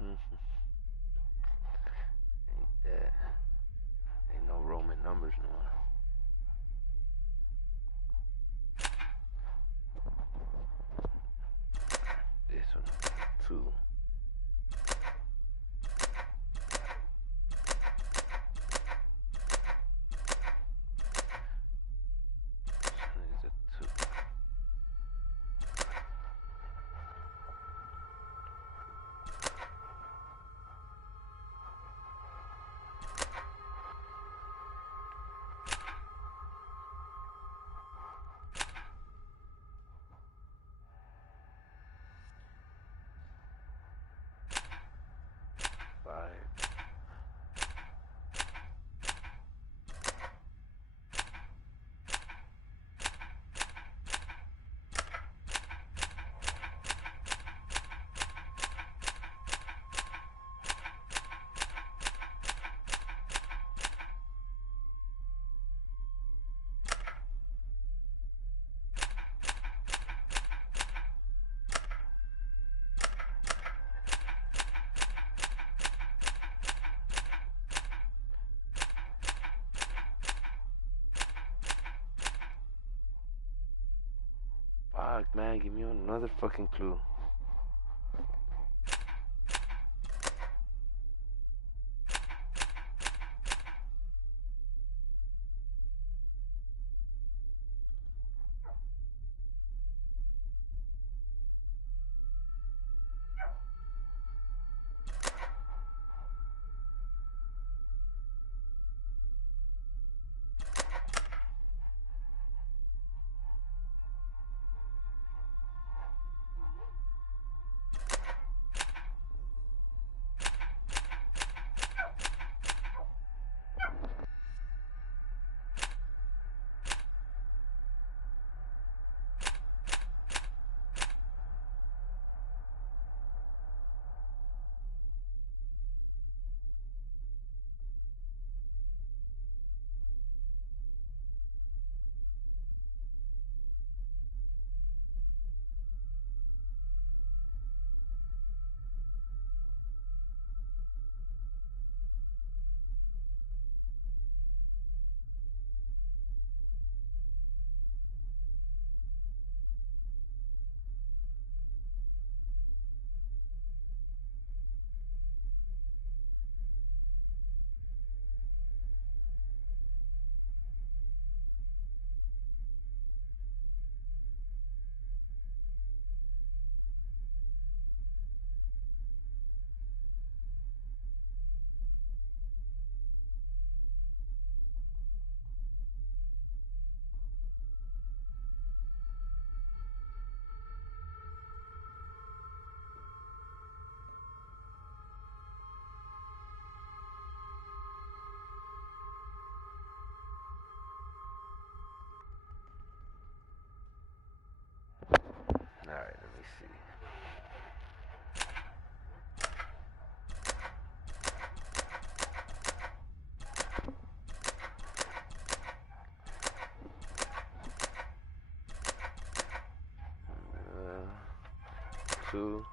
Ain't that. Ain't no Roman numbers no more. This one, 2. This one is a 2. Fuck, man, give me another fucking clue. Alright, let me see. 2.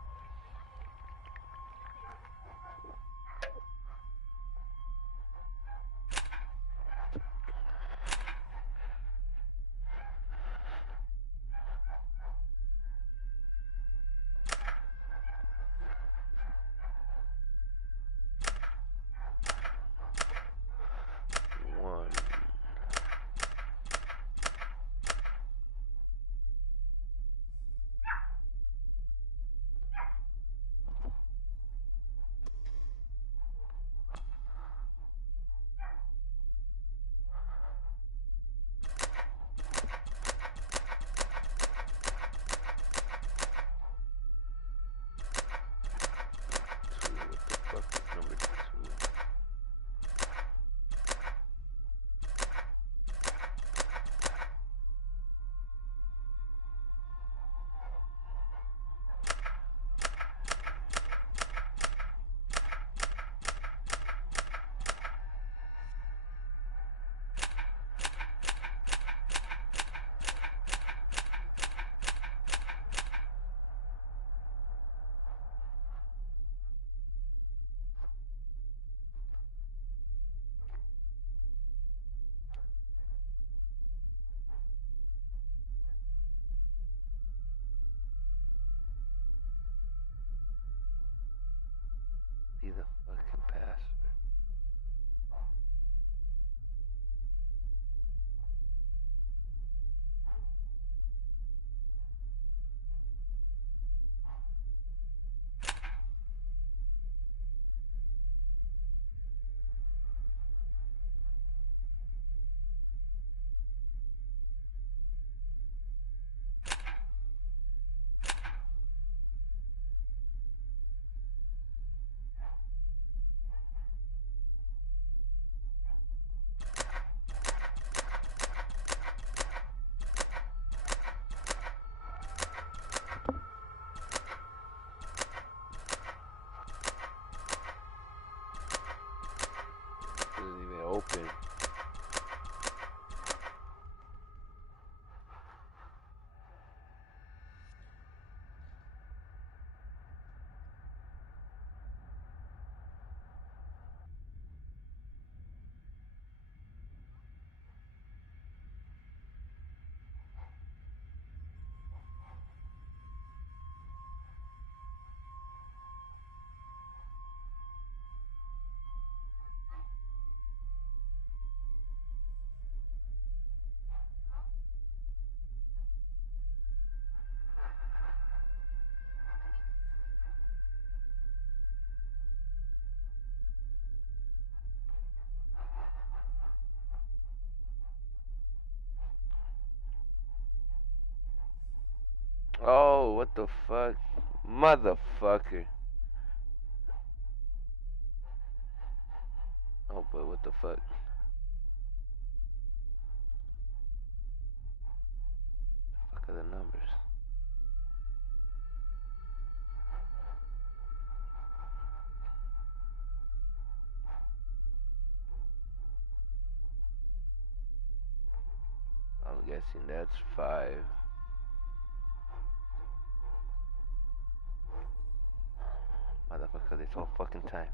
Be the fucking password. Doesn't even open. Oh, what the fuck? Motherfucker. Oh, but what the fuck? The fuck are the numbers? I'm guessing that's 5. Motherfucker, this whole fucking time.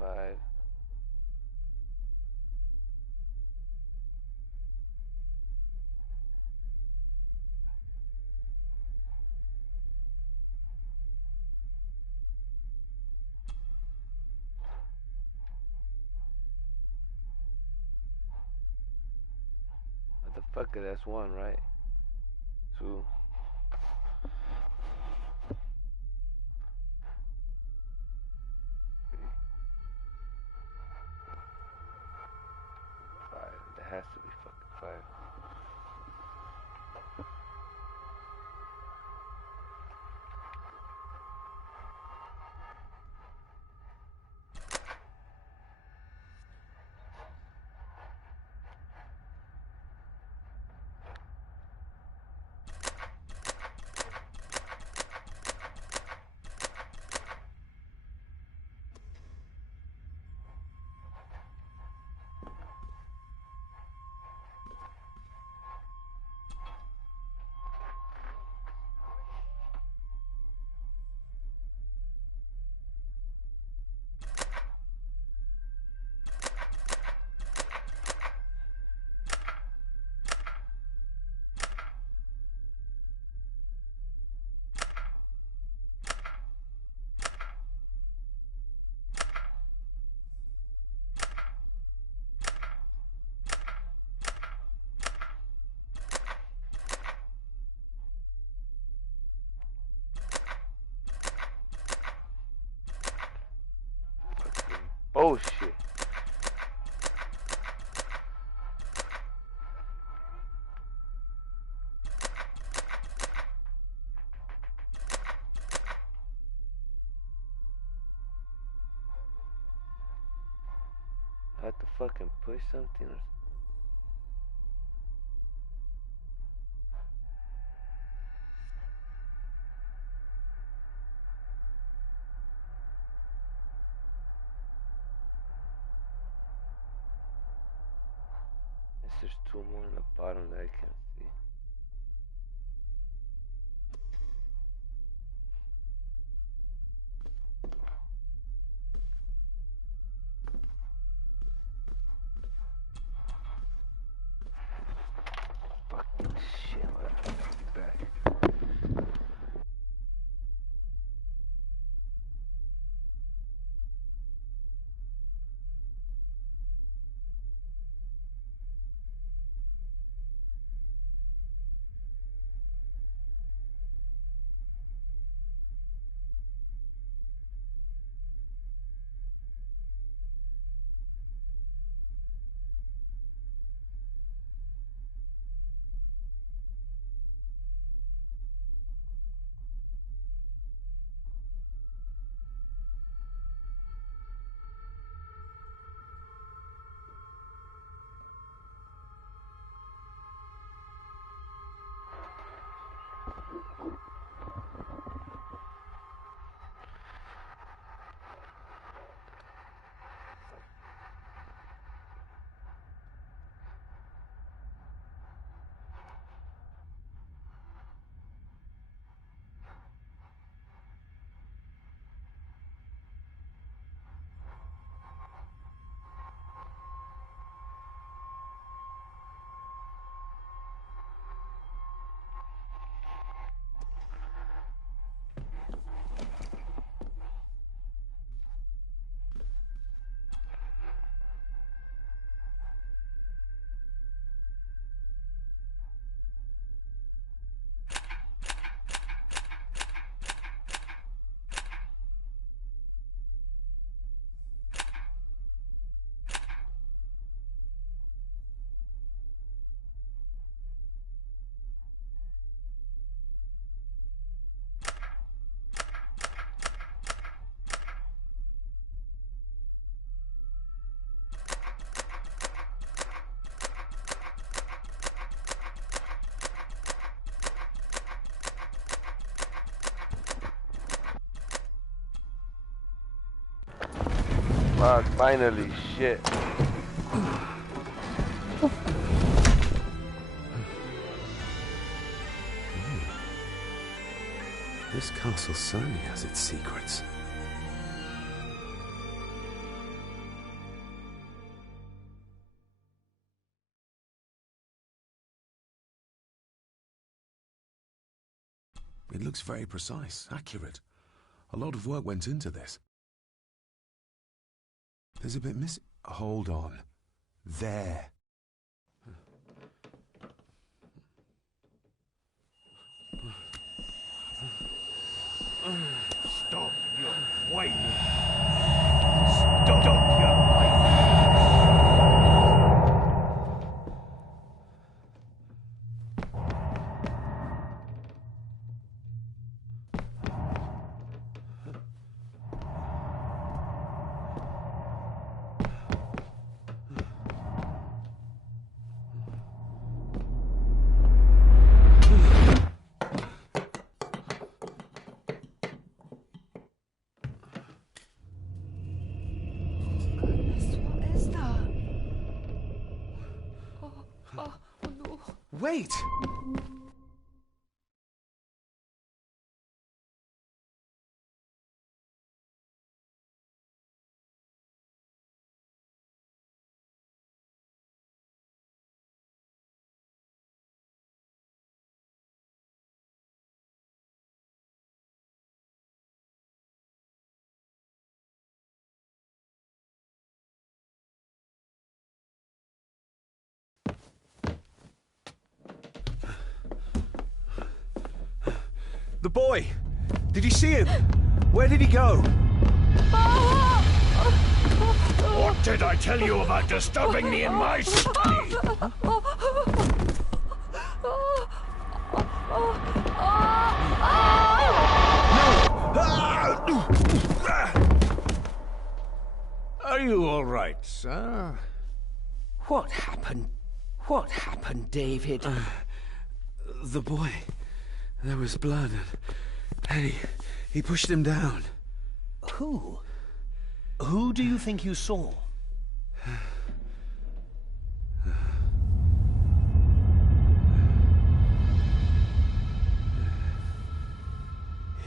5. Motherfucker, that's 1, right? 2. 5. That has to be fucking 5. Bullshit. I have to fucking push something or there's 2 more in the bottom that I can't see. Fucking shit, I have to be back. Fuck, finally, shit. This castle certainly has its secrets. It looks very precise, accurate. A lot of work went into this. There's a bit missing. Hold on. There. Stop your whining. Stop your whining. Wait! The boy! Did you see him? Where did he go? What did I tell you about disturbing me in my study? Are you all right, sir? What happened? What happened, David? The boy. There was blood, and he pushed him down. Who? Who do you think you saw?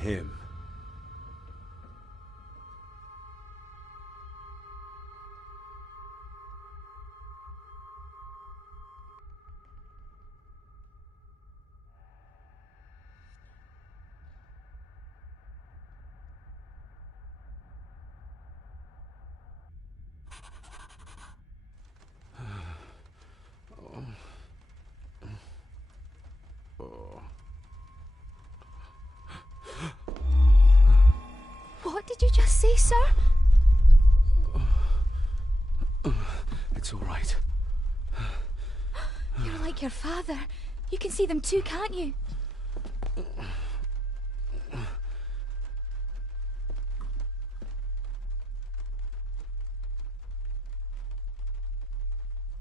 Him. What did you just say, sir? It's all right. You're like your father. You can see them too, can't you?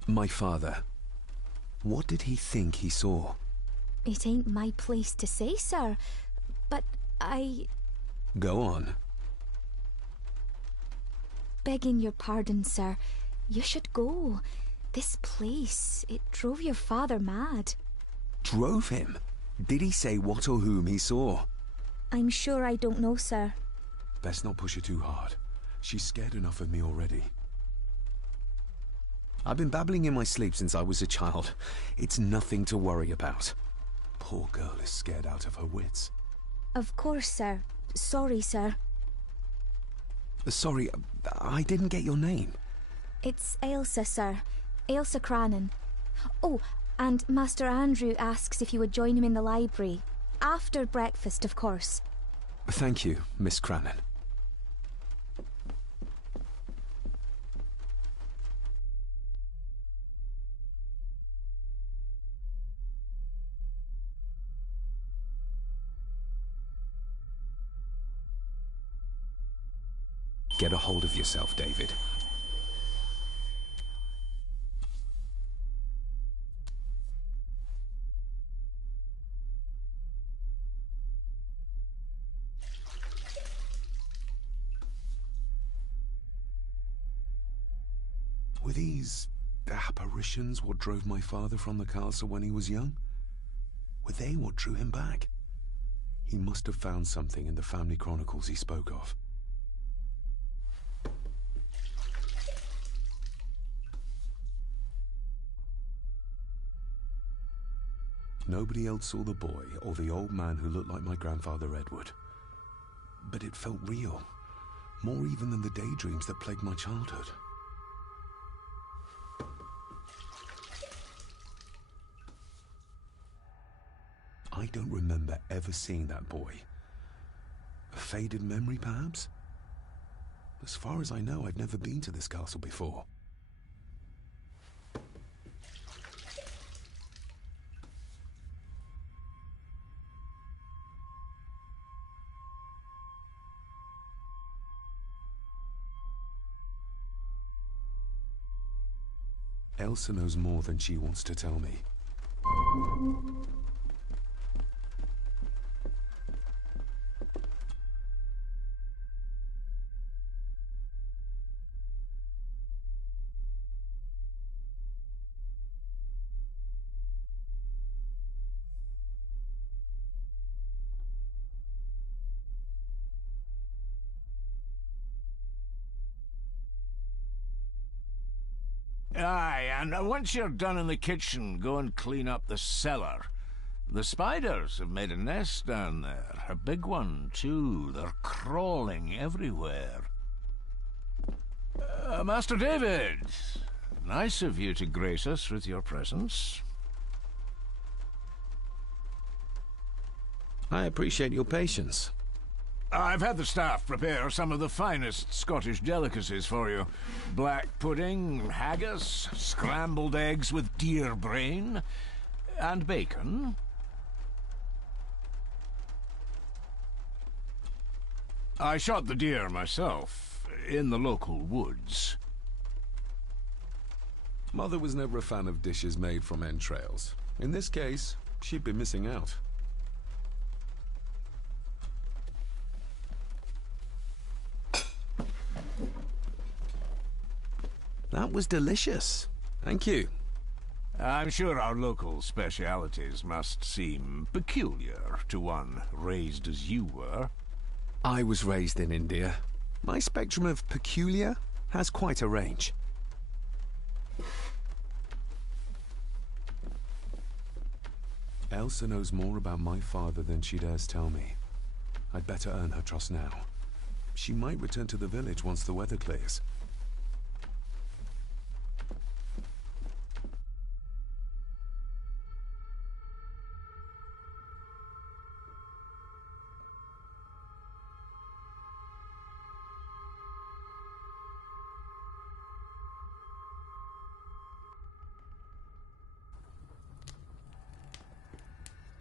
My father. What did he think he saw? It ain't my place to say, sir. But Go on. Begging your pardon, sir. You should go. This place, it drove your father mad. Drove him? Did he say what or whom he saw? I'm sure I don't know, sir. Best not push her too hard. She's scared enough of me already. I've been babbling in my sleep since I was a child. It's nothing to worry about. Poor girl is scared out of her wits. Of course, sir. Sorry, sir. Sorry, I didn't get your name. It's Ailsa, sir. Ailsa Crannan. Oh, and Master Andrew asks if you would join him in the library. After breakfast, of course. Thank you, Miss Crannan. Get a hold of yourself, David. Were these apparitions what drove my father from the castle when he was young? Were they what drew him back? He must have found something in the family chronicles he spoke of. No Nobody else saw the boy or the old man who looked like my grandfather Edward. But it felt real, more even than the daydreams that plagued my childhood. I don't remember ever seeing that boy. A faded memory, perhaps? As far as I know, I'd never been to this castle before. Elsa knows more than she wants to tell me. Aye, and once you're done in the kitchen, go and clean up the cellar. The spiders have made a nest down there. A big one, too. They're crawling everywhere. Master David, nice of you to grace us with your presence. I appreciate your patience. I've had the staff prepare some of the finest Scottish delicacies for you. Black pudding, haggis, scrambled eggs with deer brain, and bacon. I shot the deer myself, in the local woods. Mother was never a fan of dishes made from entrails. In this case, she'd be missing out. That was delicious. Thank you. I'm sure our local specialities must seem peculiar to one raised as you were. I was raised in India. My spectrum of peculiar has quite a range. Elsa knows more about my father than she dares tell me. I'd better earn her trust now. She might return to the village once the weather clears.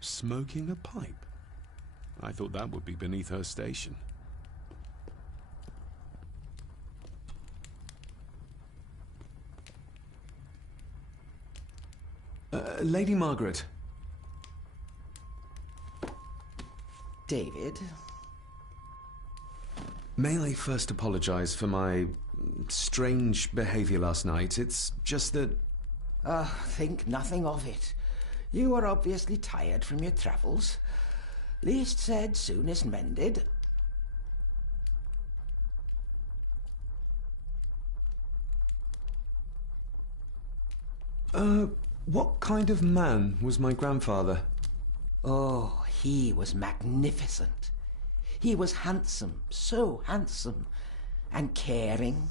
Smoking a pipe? I thought that would be beneath her station. Lady Margaret. David? May I first apologize for my strange behavior last night? It's just that... Think nothing of it. You were obviously tired from your travels. Least said, soonest mended. What kind of man was my grandfather? Oh, he was magnificent. He was handsome, so handsome, and caring.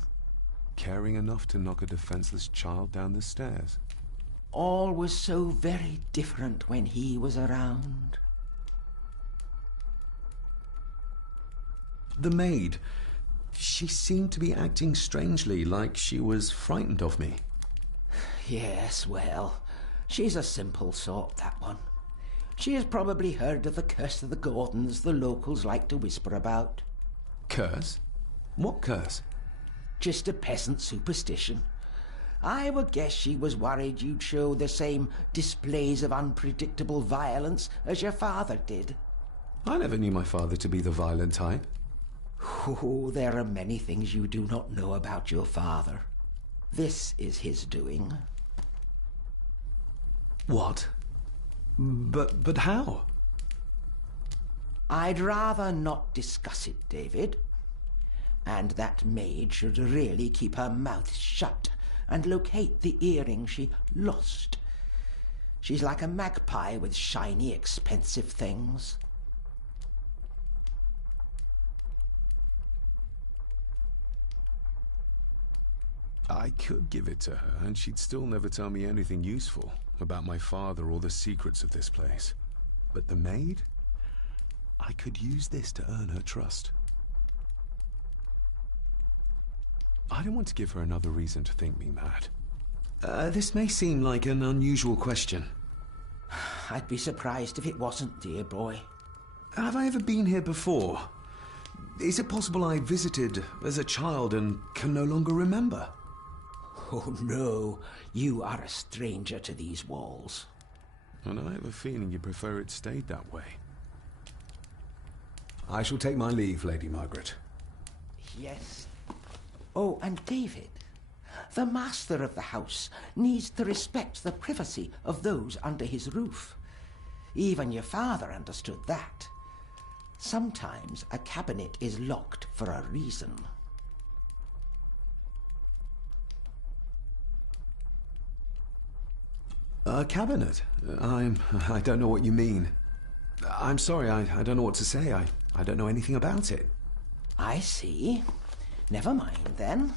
Caring enough to knock a defenseless child down the stairs. All was so very different when he was around. The maid. She seemed to be acting strangely, like she was frightened of me. Yes, well, she's a simple sort, that one. She has probably heard of the curse of the Gordons the locals like to whisper about. Curse? What curse? Just a peasant superstition. I would guess she was worried you'd show the same displays of unpredictable violence as your father did. I never knew my father to be the violent type. Oh, there are many things you do not know about your father. This is his doing. What? But how? I'd rather not discuss it, David. And that maid should really keep her mouth shut and locate the earring she lost. She's like a magpie with shiny, expensive things. I could give it to her, and she'd still never tell me anything useful about my father or the secrets of this place. But the maid? I could use this to earn her trust. I don't want to give her another reason to think me mad. This may seem like an unusual question. I'd be surprised if it wasn't, dear boy. Have I ever been here before? Is it possible I visited as a child and can no longer remember? Oh no, you are a stranger to these walls. And I have a feeling you prefer it stayed that way. I shall take my leave, Lady Margaret. Yes. Oh, and David, the master of the house needs to respect the privacy of those under his roof. Even your father understood that. Sometimes a cabinet is locked for a reason. A cabinet? I don't know what you mean. I'm sorry, I don't know what to say. I don't know anything about it. I see. Never mind, then.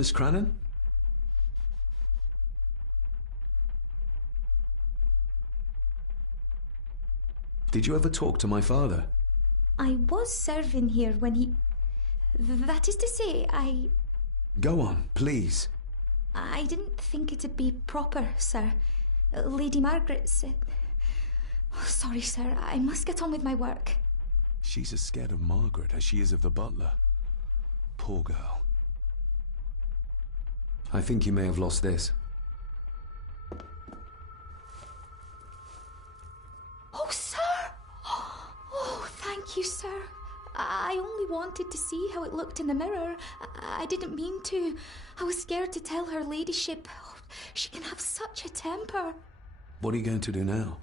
Miss Crannan? Did you ever talk to my father? I was serving here when he... That is to say, Go on, please. I didn't think it'd be proper, sir. Lady Margaret said... Oh, sorry, sir. I must get on with my work. She's as scared of Margaret as she is of the butler. Poor girl. I think you may have lost this. Oh, sir! Oh, thank you, sir. I only wanted to see how it looked in the mirror. I didn't mean to. I was scared to tell her ladyship. Oh, she can have such a temper. What are you going to do now?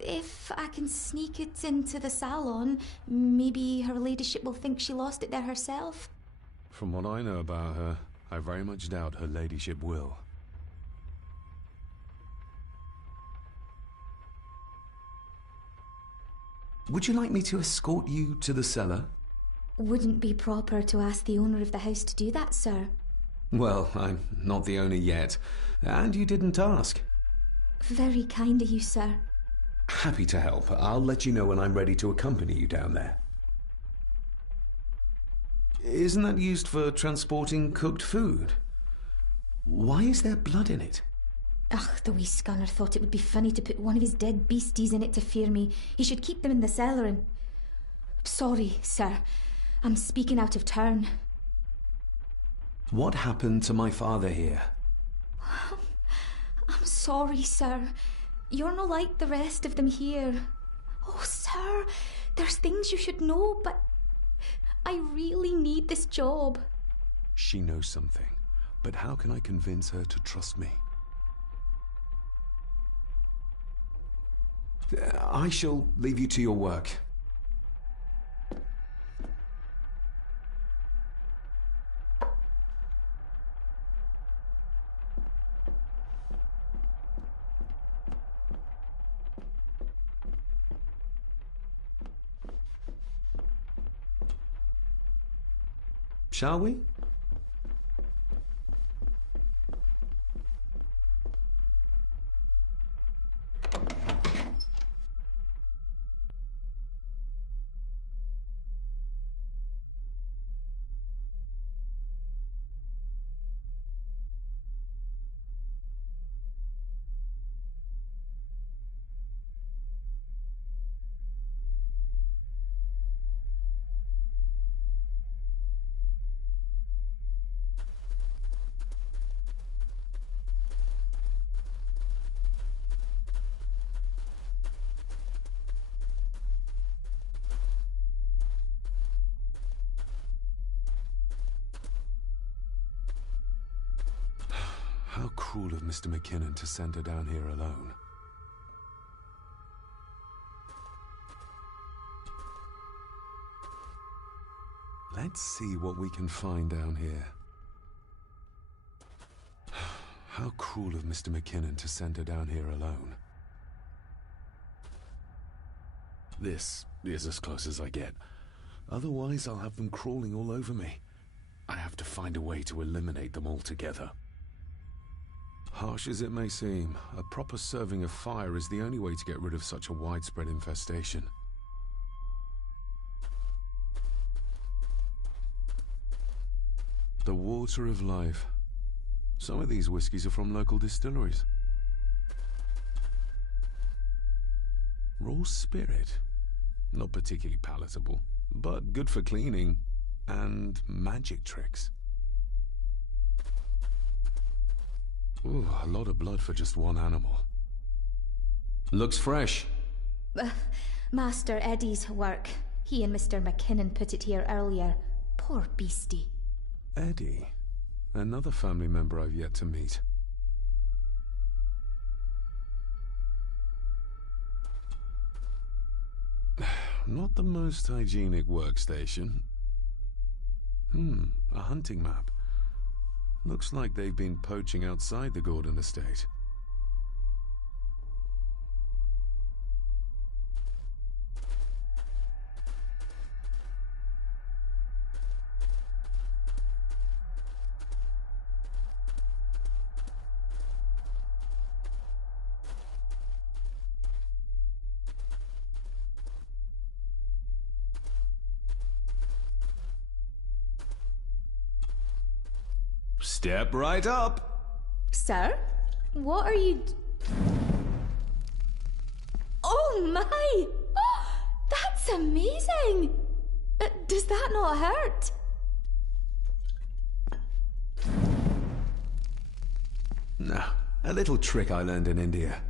If I can sneak it into the salon, maybe her ladyship will think she lost it there herself. From what I know about her, I very much doubt her ladyship will. Would you like me to escort you to the cellar? Wouldn't be proper to ask the owner of the house to do that, sir. Well, I'm not the owner yet, and you didn't ask. Very kind of you, sir. Happy to help. I'll let you know when I'm ready to accompany you down there. Isn't that used for transporting cooked food? Why is there blood in it? Ugh, the wee scunner thought it would be funny to put one of his dead beasties in it to fear me. He should keep them in the cellar and... Sorry, sir. I'm speaking out of turn. What happened to my father here? I'm sorry, sir. You're not like the rest of them here. Oh, sir, there's things you should know, but... I really need this job. She knows something, but how can I convince her to trust me? I shall leave you to your work. shall we? How cruel of Mr. McKinnon to send her down here alone. Let's see what we can find down here. How cruel of Mr. McKinnon to send her down here alone. This is as close as I get. Otherwise, I'll have them crawling all over me. I have to find a way to eliminate them altogether. Harsh as it may seem, a proper serving of fire is the only way to get rid of such a widespread infestation. The water of life. Some of these whiskies are from local distilleries. Raw spirit. Not particularly palatable, but good for cleaning and magic tricks. Ooh, a lot of blood for just one animal. Looks fresh. Master Eddie's work. He and Mr. McKinnon put it here earlier. Poor beastie. Eddie? Another family member I've yet to meet. Not the most hygienic workstation. A hunting map. Looks like they've been poaching outside the Gordon estate. Step right up. Sir? What are you... Oh my! Oh, that's amazing! Does that not hurt? No, a little trick I learned in India.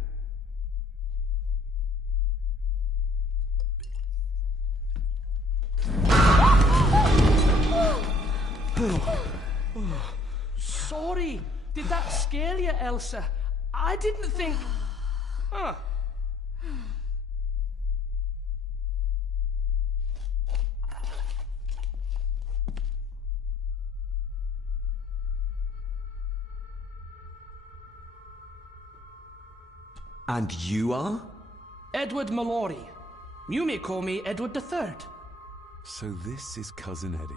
Sorry, did that scare you, Elsa? I didn't think... Huh. And you are? Edward Mallory. You may call me Edward III. So this is Cousin Eddie.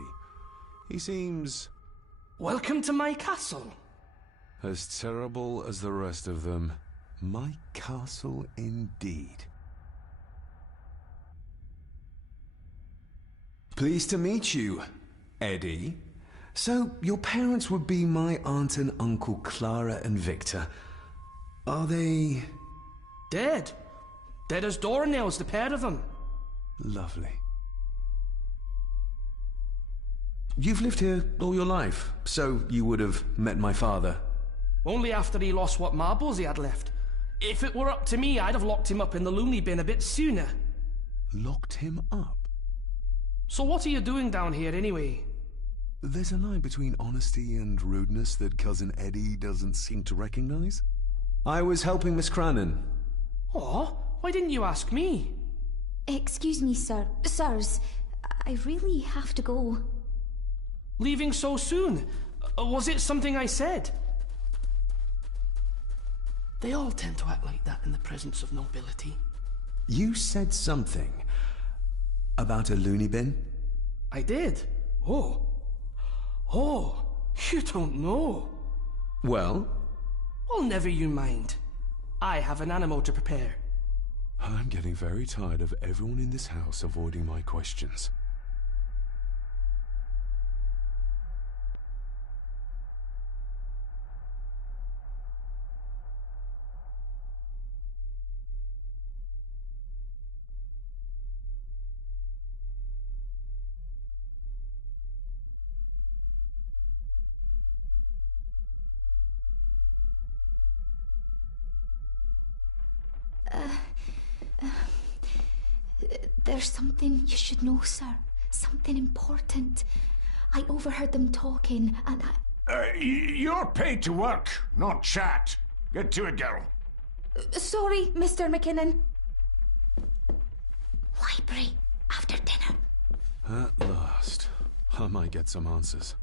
He seems... Welcome to my castle. As terrible as the rest of them. My castle indeed. Pleased to meet you, Eddie. So, your parents would be my aunt and uncle Clara and Victor. Are they... Dead. Dead as doornails, the pair of them. Lovely. You've lived here all your life, so you would have met my father. Only after he lost what marbles he had left. If it were up to me, I'd have locked him up in the loony bin a bit sooner. Locked him up? So what are you doing down here anyway? There's a line between honesty and rudeness that Cousin Eddie doesn't seem to recognize. I was helping Miss Crannan. Oh, why didn't you ask me? Excuse me, sir. Sirs, I really have to go. Leaving so soon? Was it something I said? They all tend to act like that in the presence of nobility. You said something about a loony bin? I did. Oh. Oh, you don't know. Well? Well, never you mind. I have an animal to prepare. I'm getting very tired of everyone in this house avoiding my questions. There's something you should know, sir. Something important. I overheard them talking, and You're paid to work, not chat. Get to it, girl. Sorry, Mr. McKinnon. Library, after dinner. At last. I might get some answers.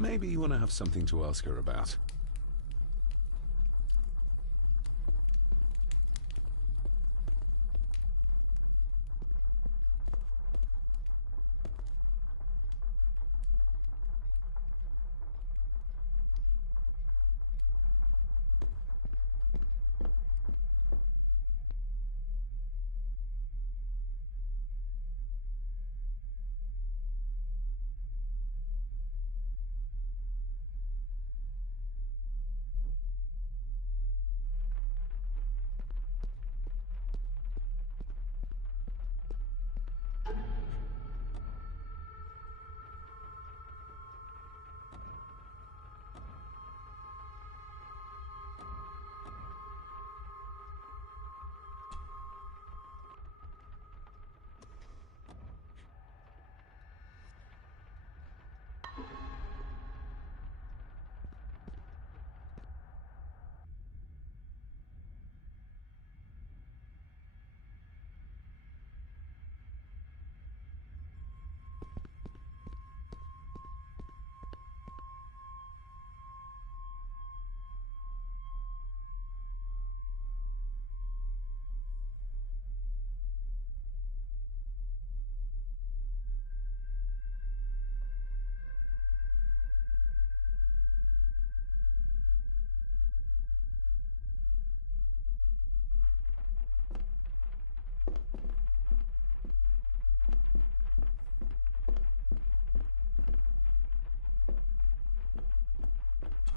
Maybe you want to have something to ask her about.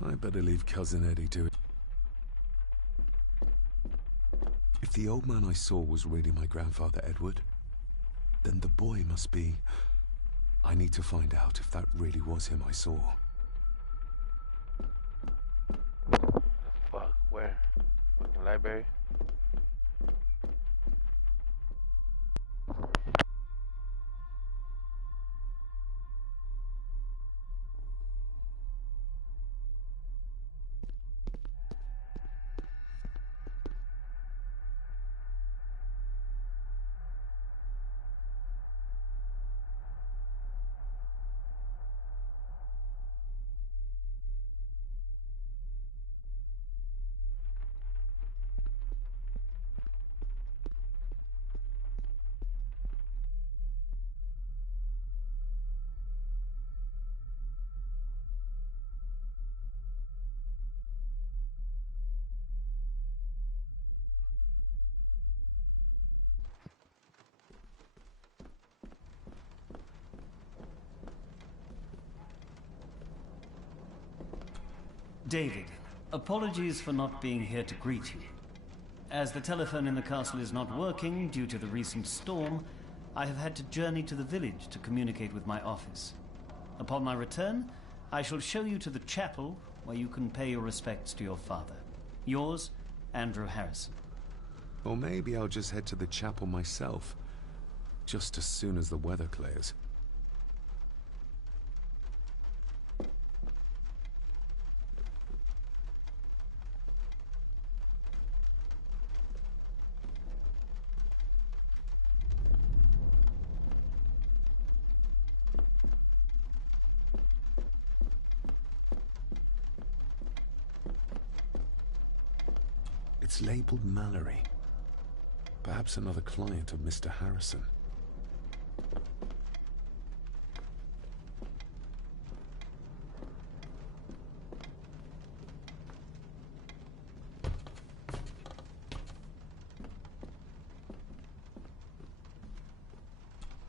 I better leave Cousin Eddie to it. If the old man I saw was really my grandfather Edward, then the boy must be... I need to find out if that really was him I saw. Fuck, where? Fucking library? David, apologies for not being here to greet you. As the telephone in the castle is not working due to the recent storm, I have had to journey to the village to communicate with my office. Upon my return, I shall show you to the chapel where you can pay your respects to your father. Yours, Andrew Harrison. Or maybe I'll just head to the chapel myself, just as soon as the weather clears. It's labeled Mallory. Perhaps another client of Mr. Harrison.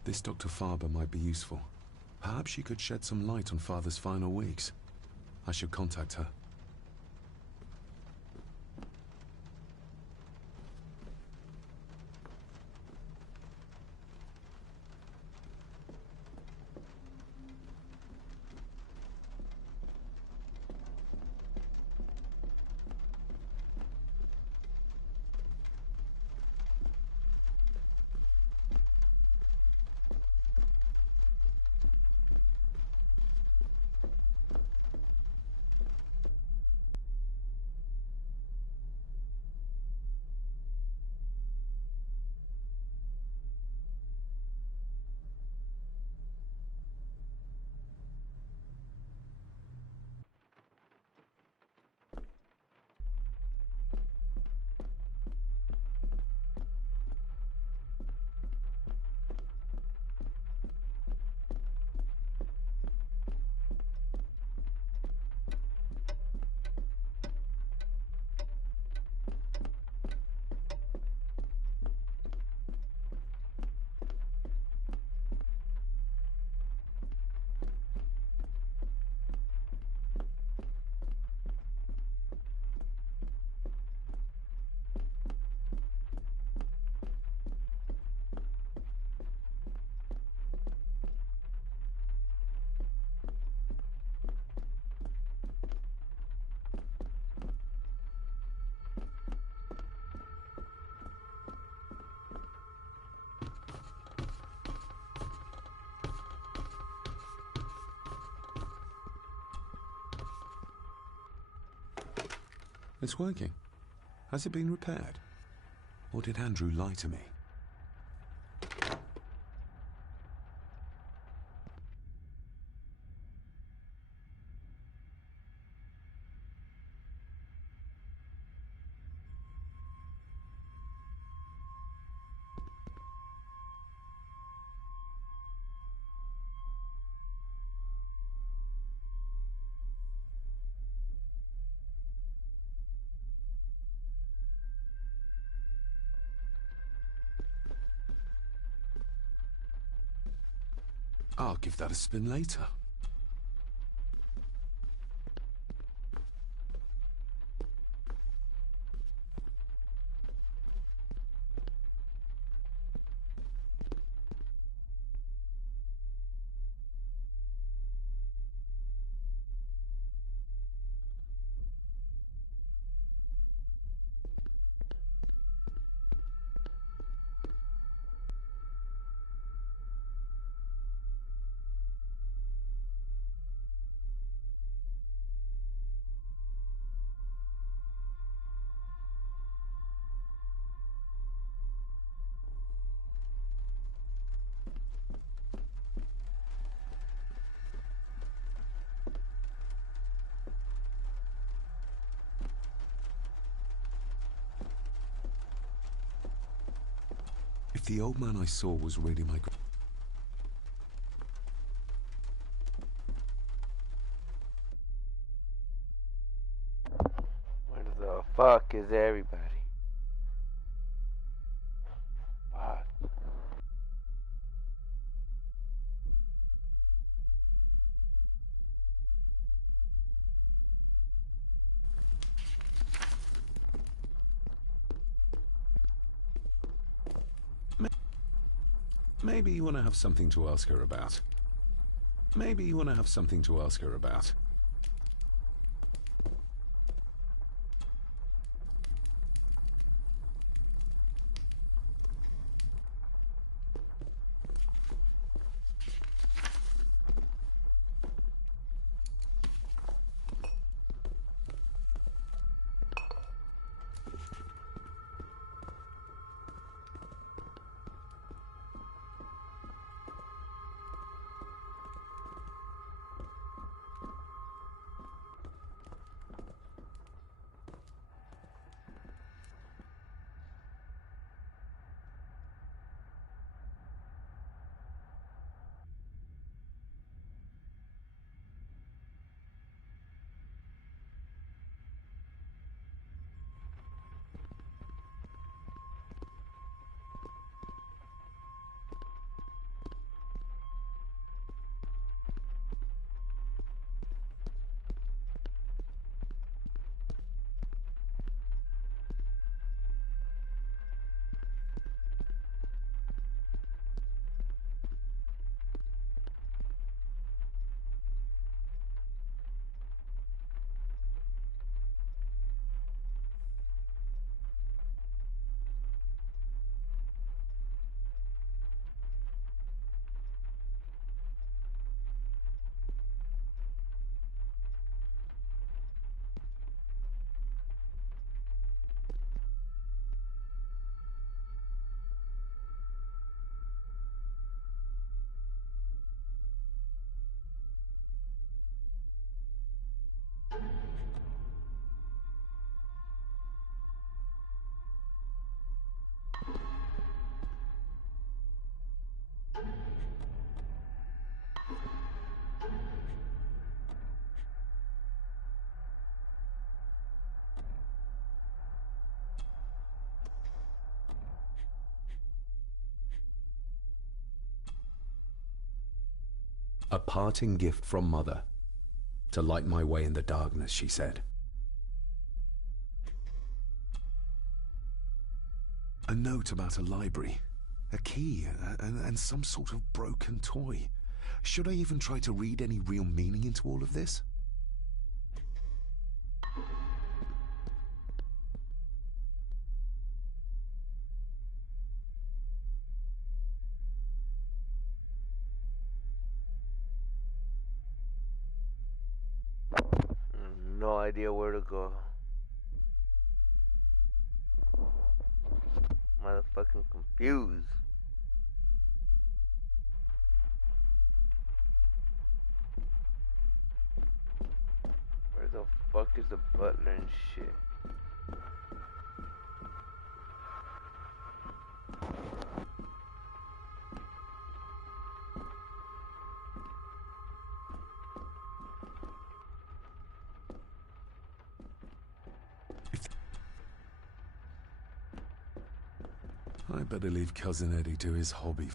This Dr. Farber might be useful. Perhaps she could shed some light on Father's final weeks. I should contact her. It's working. Has it been repaired? Or did Andrew lie to me? I'll give that a spin later. If the old man I saw was really my... Where the fuck is everybody? Fuck. Maybe you want to have something to ask her about. Maybe you want to have something to ask her about. A parting gift from Mother. To light my way in the darkness, she said. A note about a library. A key, and some sort of broken toy. Should I even try to read any real meaning into all of this? No idea where to go. Motherfucking confused. Where the fuck is the butler and shit? I better leave Cousin Eddie to his hobby.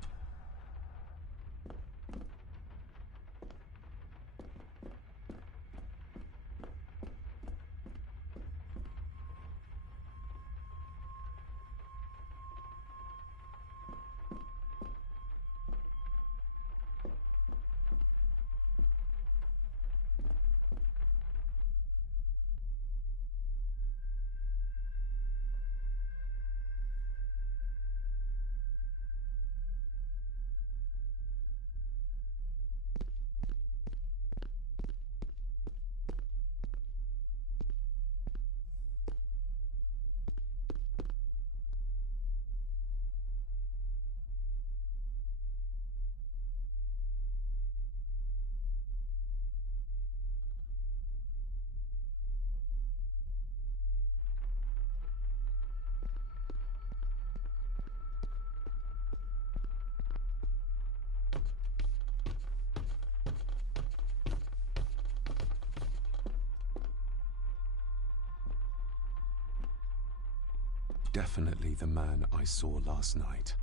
Definitely the man I saw last night.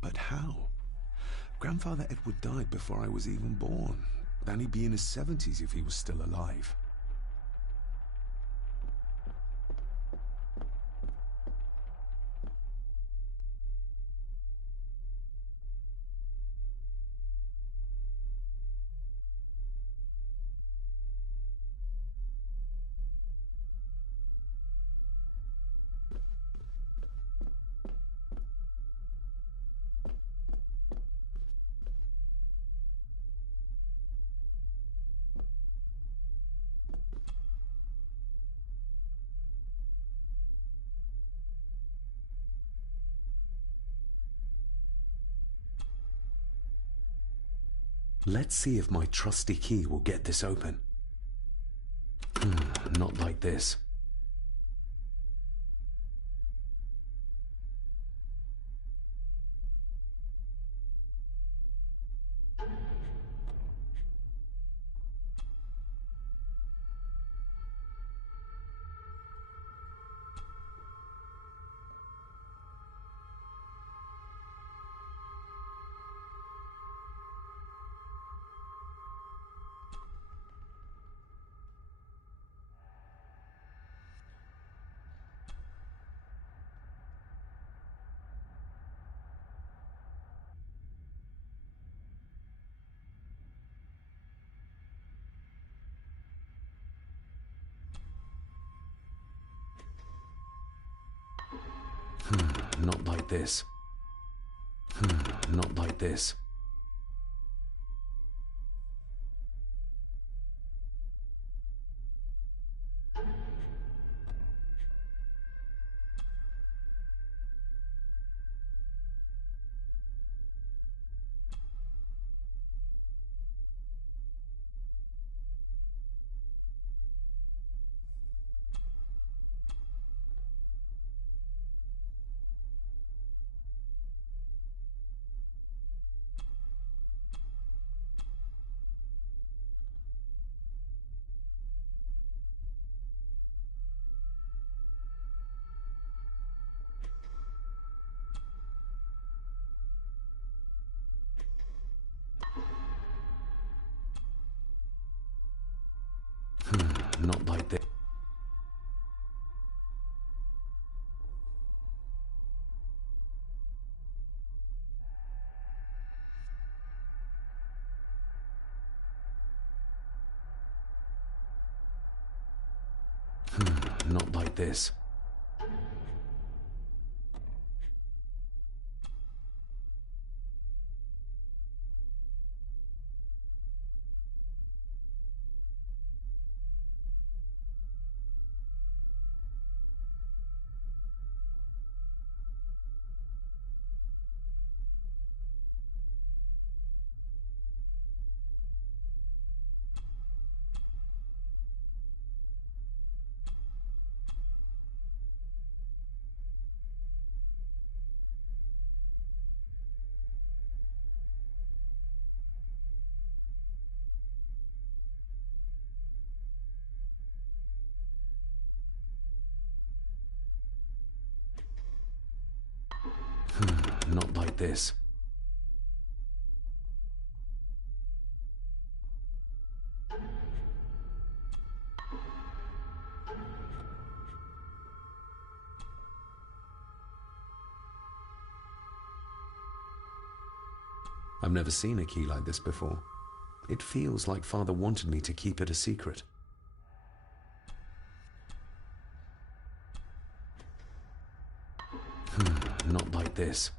But how? Grandfather Edward died before I was even born. And he'd be in his 70s if he was still alive. Let's see if my trusty key will get this open. Not like this. Not like this. Not like this. Not like this. Not like this. Not like this. I've never seen a key like this before. It feels like Father wanted me to keep it a secret. Not like this.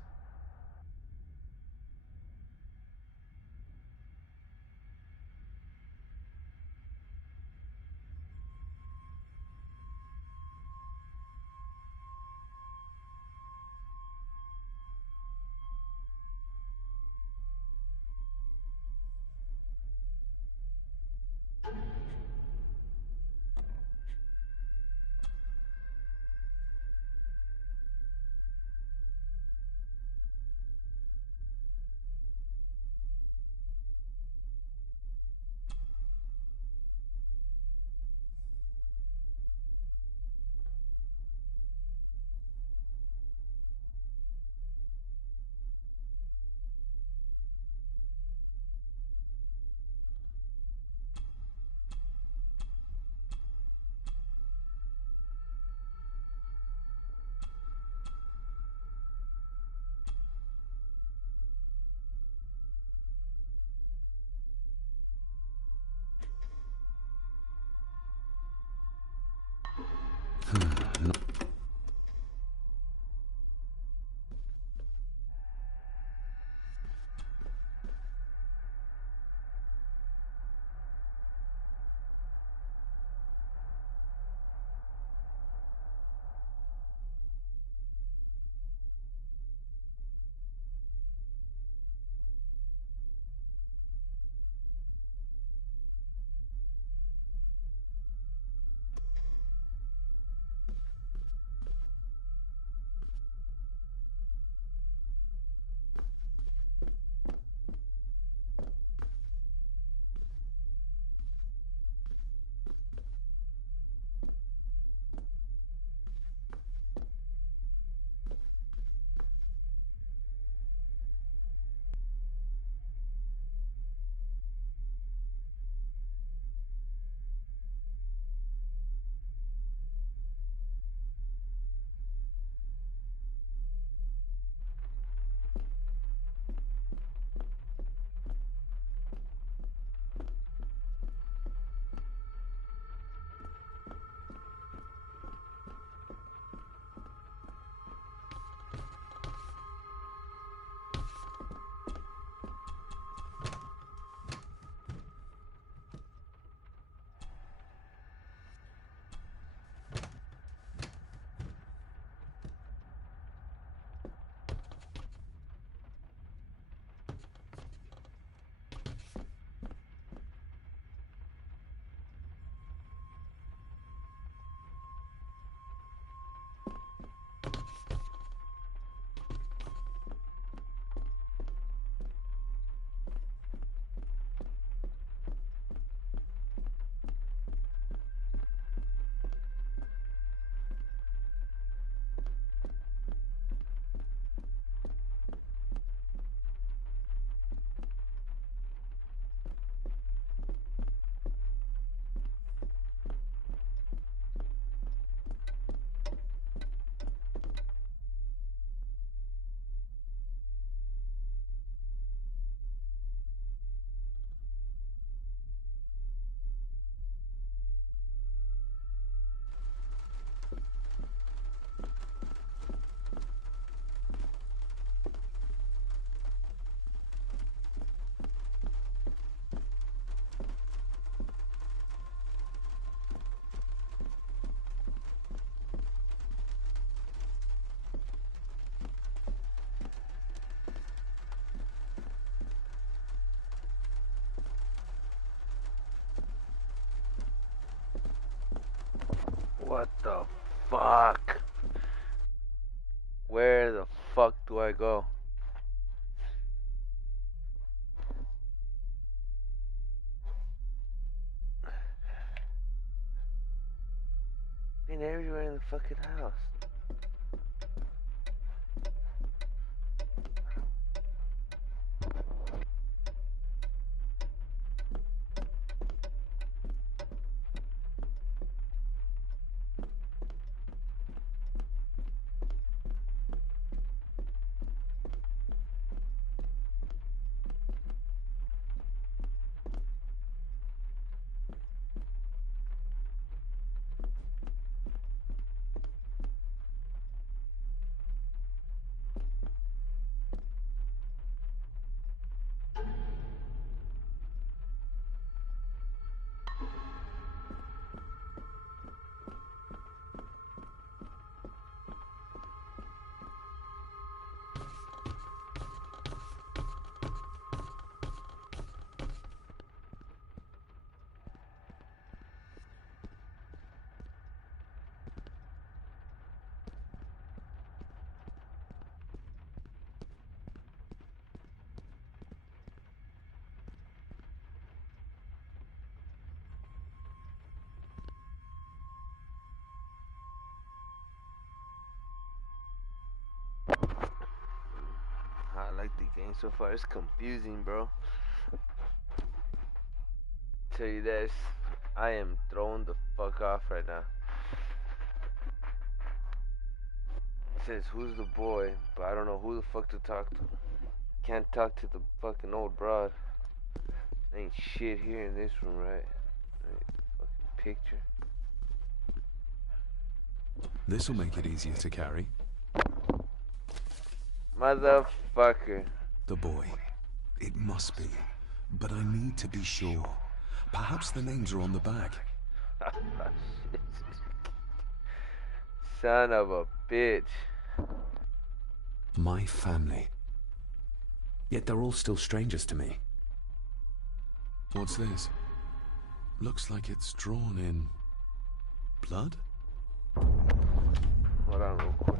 What the fuck? Where the fuck do I go? Been everywhere in the fucking house. I like the game so far. It's confusing, bro. Tell you this, I am thrown the fuck off right now. It says who's the boy, but I don't know who the fuck to talk to. Can't talk to the fucking old broad. Ain't shit here in this room, right? Fucking picture. This'll make it easier to carry. Motherfucker. The boy. It must be. But I need to be sure. Perhaps the names are on the back. Son of a bitch. My family. Yet they're all still strangers to me. What's this? Looks like it's drawn in blood? Hold on real quick.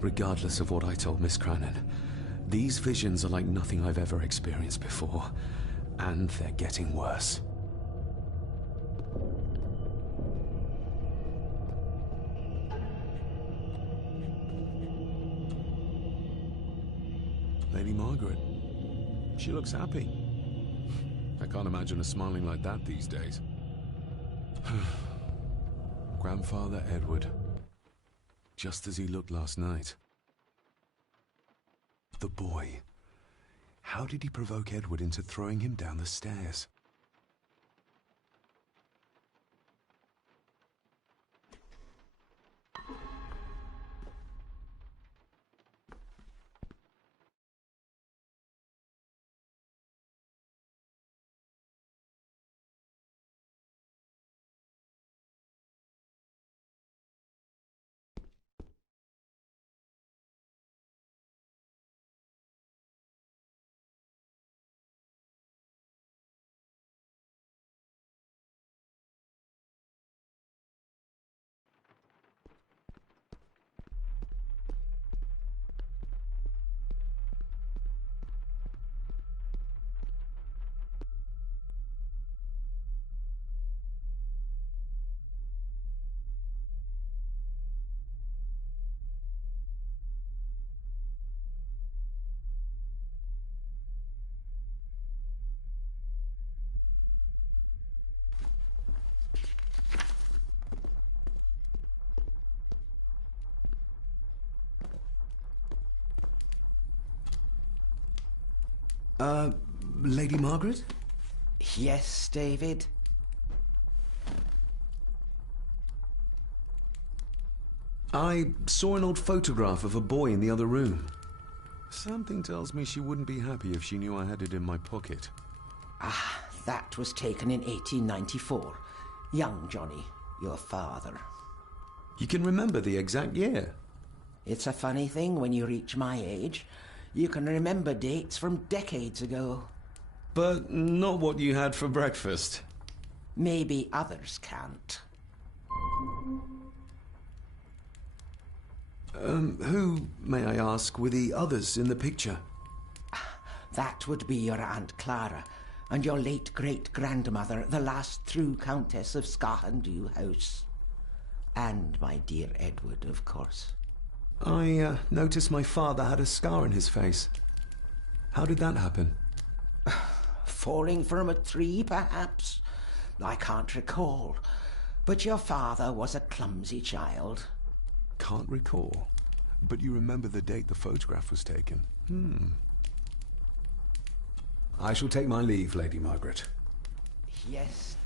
Regardless of what I told Miss Cranon, these visions are like nothing I've ever experienced before, and they're getting worse. Lady Margaret. She looks happy. I can't imagine her smiling like that these days. Grandfather Edward. Just as he looked last night. The boy. How did he provoke Edward into throwing him down the stairs? Lady Margaret? Yes, David? I saw an old photograph of a boy in the other room. Something tells me she wouldn't be happy if she knew I had it in my pocket. Ah, that was taken in 1894. Young Johnny, your father. You can remember the exact year? It's a funny thing when you reach my age. You can remember dates from decades ago. But not what you had for breakfast. Maybe others can't. Who, may I ask, were the others in the picture? That would be your Aunt Clara and your late great-grandmother, the last true Countess of Scahandew House. And my dear Edward, of course. I noticed my father had a scar on his face. How did that happen? Falling from a tree, perhaps? I can't recall. But your father was a clumsy child. Can't recall. But you remember the date the photograph was taken? I shall take my leave, Lady Margaret. Yes.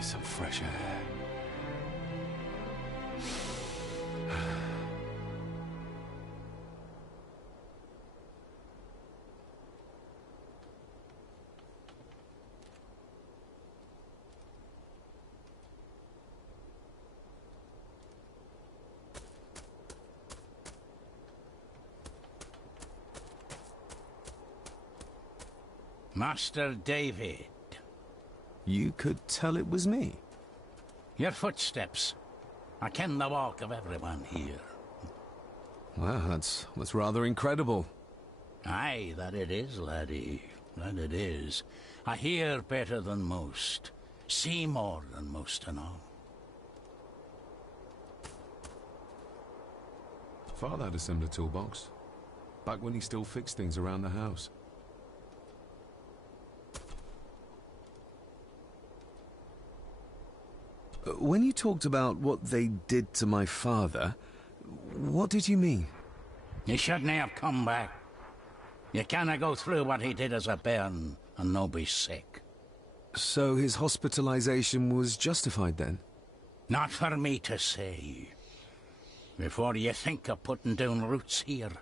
some fresh air. Master David. You could tell it was me. Your footsteps. I ken the walk of everyone here. Well, that's rather incredible. Aye, that it is, laddie. That it is. I hear better than most. See more than most and all. Father had a similar toolbox. Back when he still fixed things around the house. When you talked about what they did to my father, what did you mean? You shouldn't have come back. You canna go through what he did as a bairn and no be sick. So his hospitalization was justified then? Not for me to say. Before you think of putting down roots here,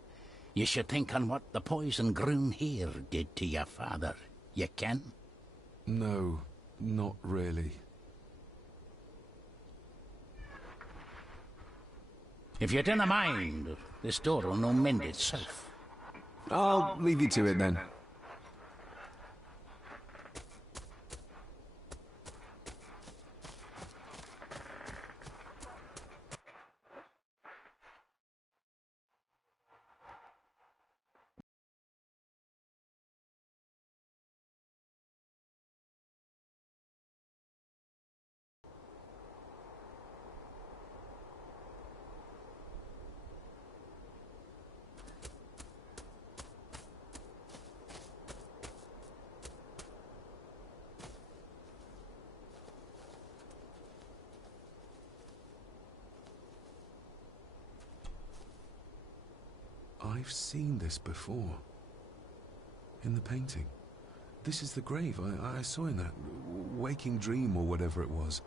you should think on what the poison grown here did to your father. You can? No, not really. If you dinna mind, this door will no mend itself. I'll leave you to it then. I've seen this before. In the painting. This is the grave I saw in that waking dream or whatever it was.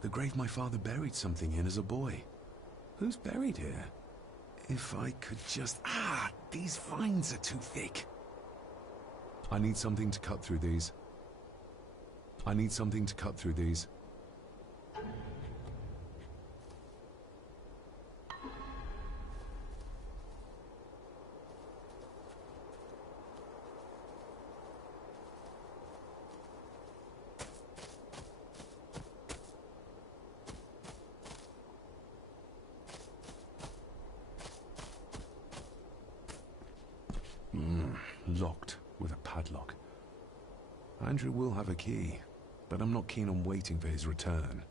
The grave my father buried something in as a boy. Who's buried here? If I could just... these vines are too thick. I need something to cut through these. I need something to cut through these. Locked with a padlock. Andrew will have a key, but I'm not keen on waiting for his return.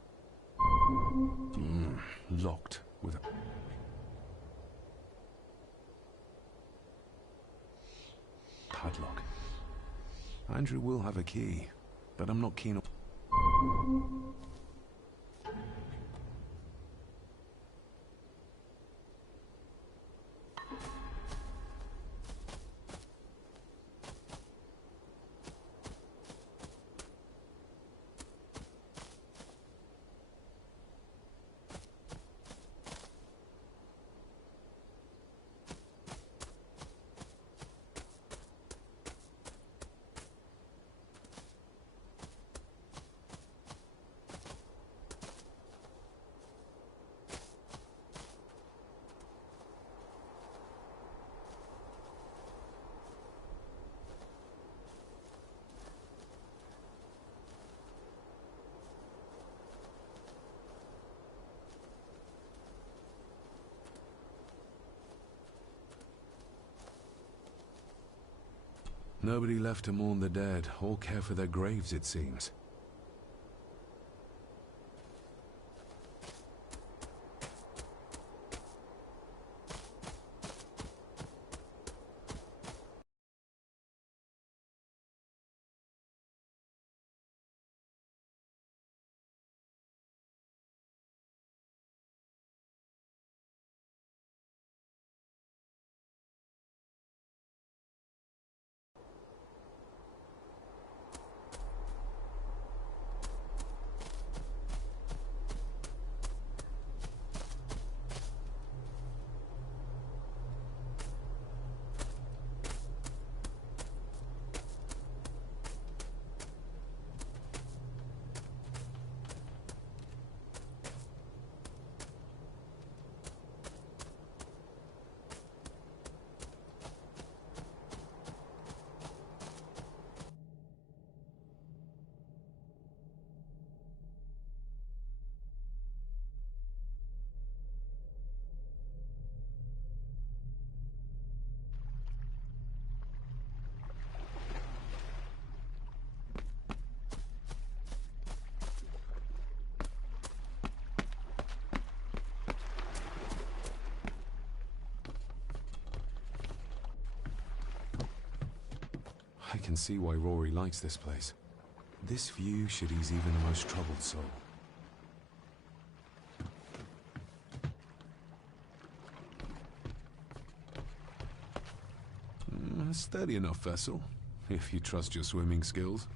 Locked with a... padlock. Andrew will have a key, but I'm not keen on... Nobody left to mourn the dead, or care for their graves, it seems. I can see why Rory likes this place. This view should ease even the most troubled soul. A steady enough vessel, if you trust your swimming skills.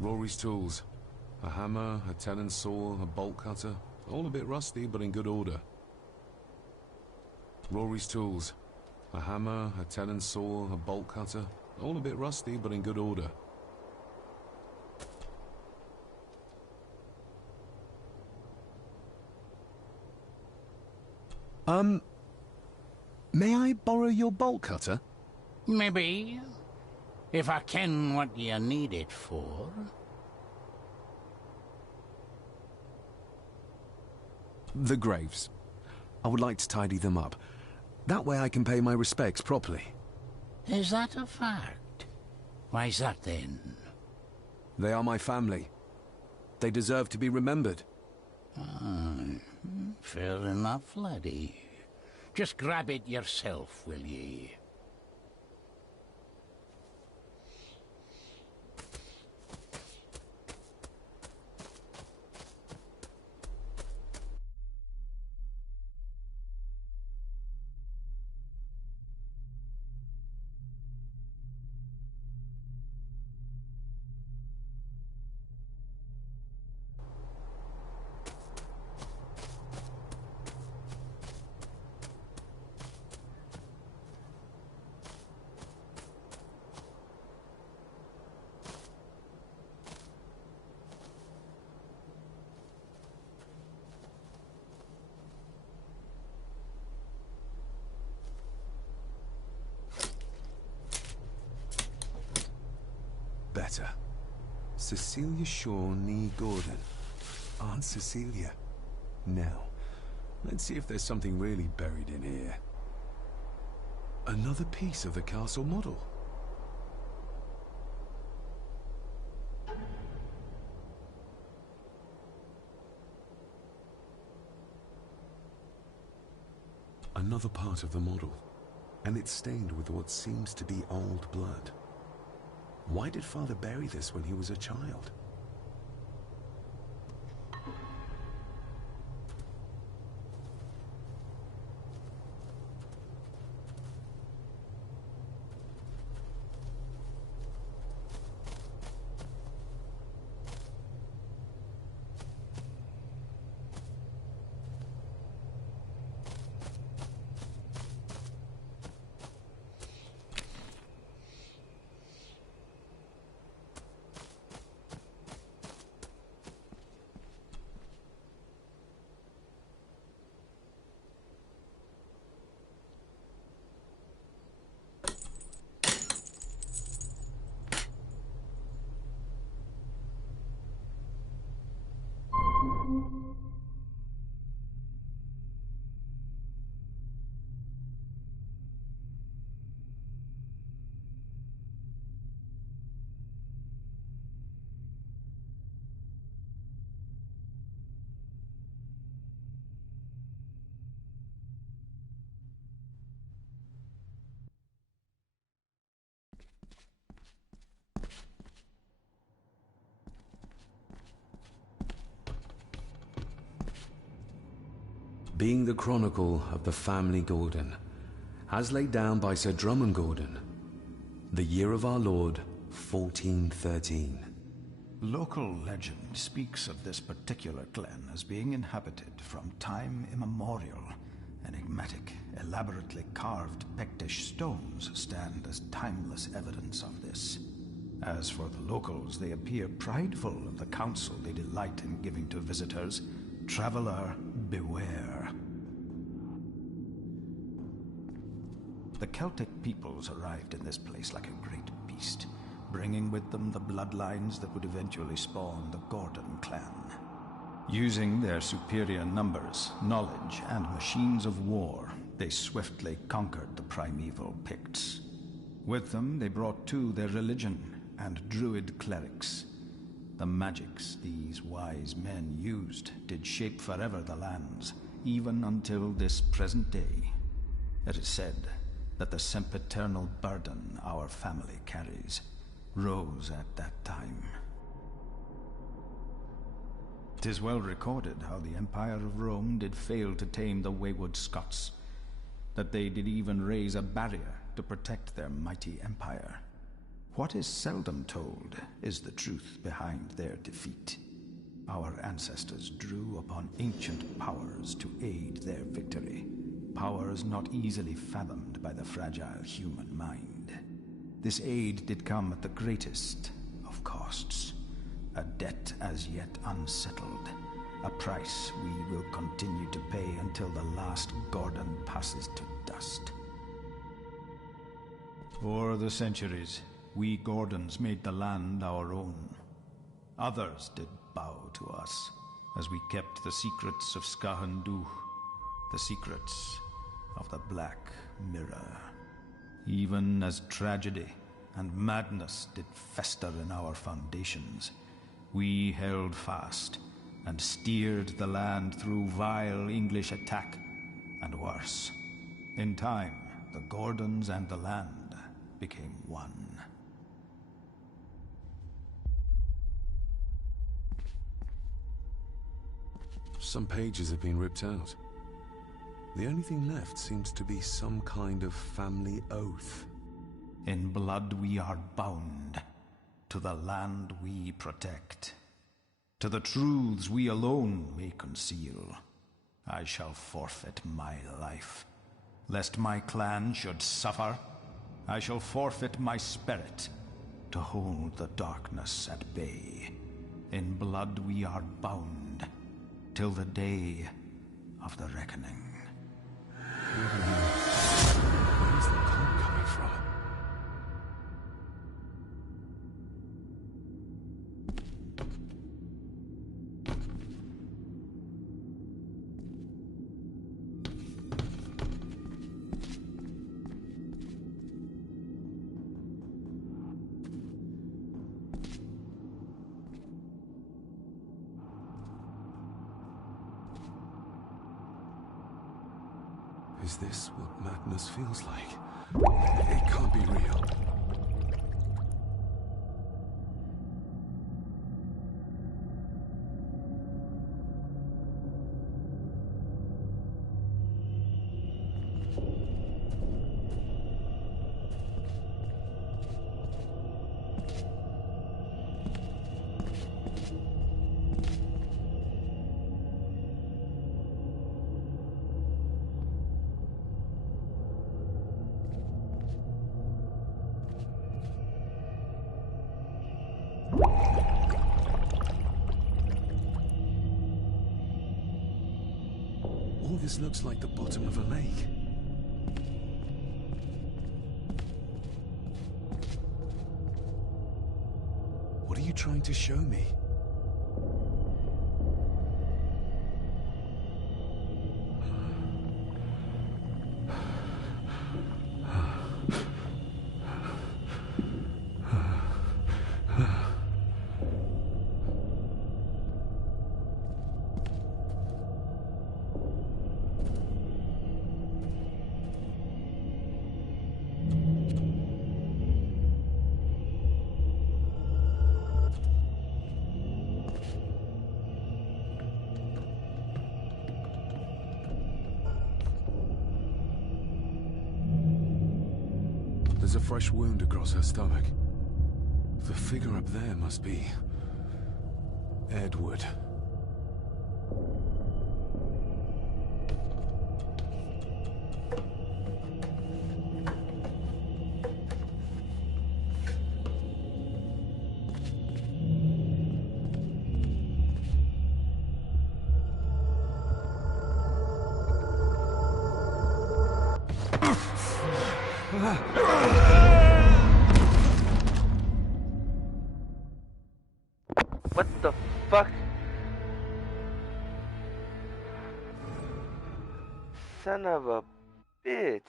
Rory's tools. A hammer, a tenon saw, a bolt cutter. All a bit rusty, but in good order. Rory's tools. A hammer, a tenon saw, a bolt cutter. All a bit rusty, but in good order. May I borrow your bolt cutter? Maybe. If I ken what you need it for. The graves. I would like to tidy them up. That way I can pay my respects properly. Is that a fact? Why's that then? They are my family. They deserve to be remembered. Fair enough, laddie. Just grab it yourself, will ye? Better. Cecilia Shaw Nee Gordon. Aunt Cecilia. Now, let's see if there's something really buried in here. Another piece of the castle model. Another part of the model, and it's stained with what seems to be old blood. Why did Father bury this when he was a child? Being the chronicle of the family Gordon, as laid down by Sir Drummond Gordon, the year of our Lord, 1413. Local legend speaks of this particular glen as being inhabited from time immemorial. Enigmatic, elaborately carved Pictish stones stand as timeless evidence of this. As for the locals, they appear prideful of the counsel they delight in giving to visitors. Traveler, beware. The Celtic peoples arrived in this place like a great beast, bringing with them the bloodlines that would eventually spawn the Gordon clan. Using their superior numbers, knowledge, and machines of war, they swiftly conquered the primeval Picts. With them, they brought too their religion and druid clerics. The magics these wise men used did shape forever the lands, even until this present day. It is said that the sempiternal burden our family carries rose at that time. 'Tis well recorded how the Empire of Rome did fail to tame the wayward Scots, that they did even raise a barrier to protect their mighty empire. What is seldom told is the truth behind their defeat. Our ancestors drew upon ancient powers to aid their victory, powers not easily fathomed by the fragile human mind. This aid did come at the greatest of costs, a debt as yet unsettled, a price we will continue to pay until the last Gordon passes to dust. For the centuries, we Gordons made the land our own. Others did bow to us, as we kept the secrets of Scahan Dubh, the secrets of the Black Mirror. Even as tragedy and madness did fester in our foundations, we held fast and steered the land through vile English attack and worse. In time, the Gordons and the land became one. Some pages have been ripped out. The only thing left seems to be some kind of family oath. In blood we are bound to the land we protect, to the truths we alone may conceal. I shall forfeit my life, lest my clan should suffer. I shall forfeit my spirit to hold the darkness at bay. In blood we are bound till the day of the reckoning. Where's the cold coming from? Is this what madness feels like? It can't be real. All this looks like the bottom of a lake. What are you trying to show me? There's a fresh wound across her stomach. The figure up there must be Edward. What the fuck? Son of a bitch.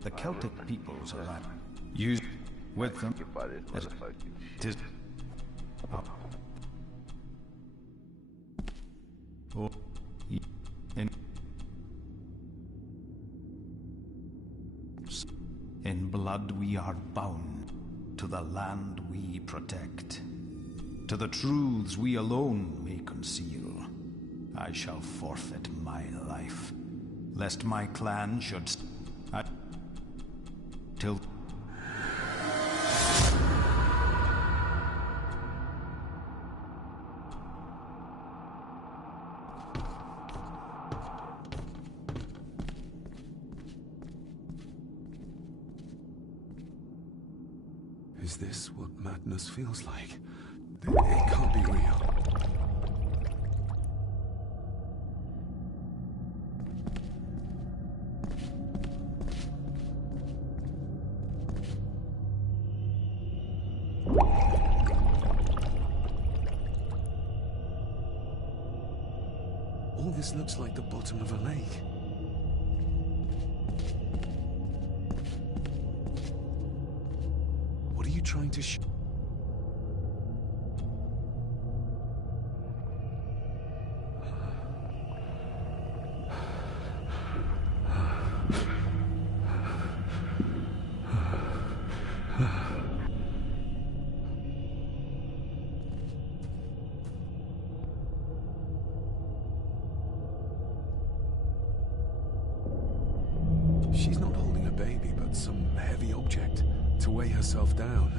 The Celtic peoples of that use with them as it is. In blood we are bound to the land we protect, to the truths we alone may conceal. I shall forfeit my life, lest my clan should till Is this what madness feels like? It can't be real. All this looks like the bottom of a lake. What are you trying to show? She's not holding a baby, but some heavy object to weigh herself down.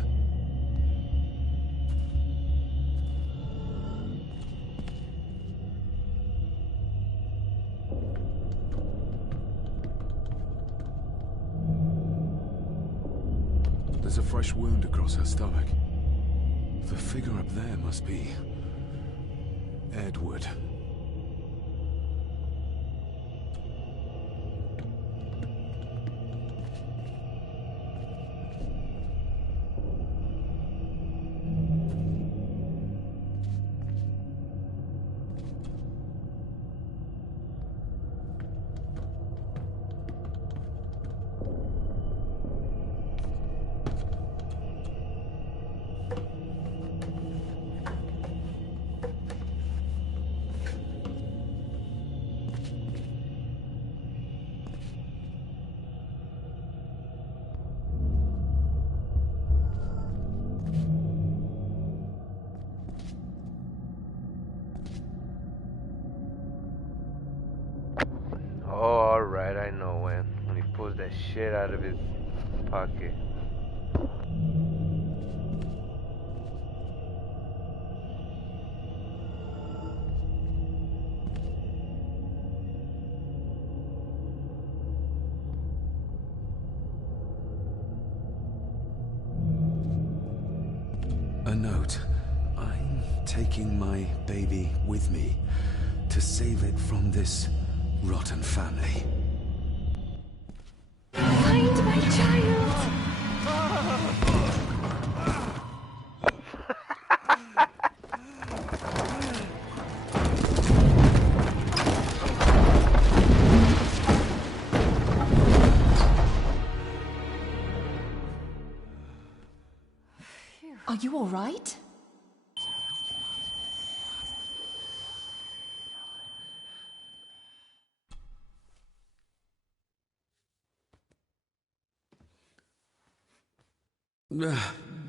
There's a fresh wound across her stomach. The figure up there must be Edward. Alright, I know when he pulls that shit out of his pocket. A note. I'm taking my baby with me to save it from this rotten family. Find my child! you all right?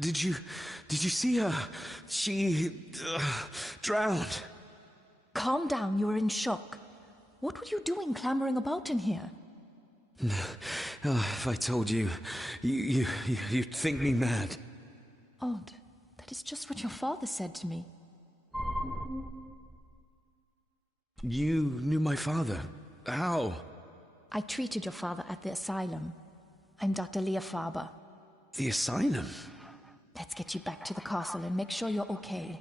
Did you see her? She drowned. Calm down, you're in shock. What were you doing clambering about in here? If I told you, you'd think me mad. Odd. That is just what your father said to me. You knew my father. How? I treated your father at the asylum. I'm Dr. Leah Faber. The asylum? Let's get you back to the castle and make sure you're okay.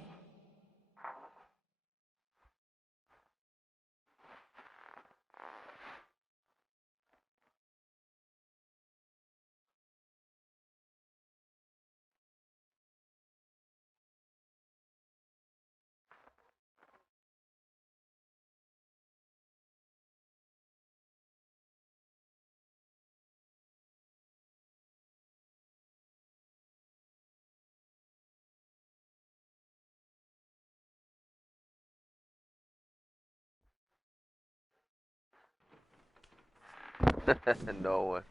No one.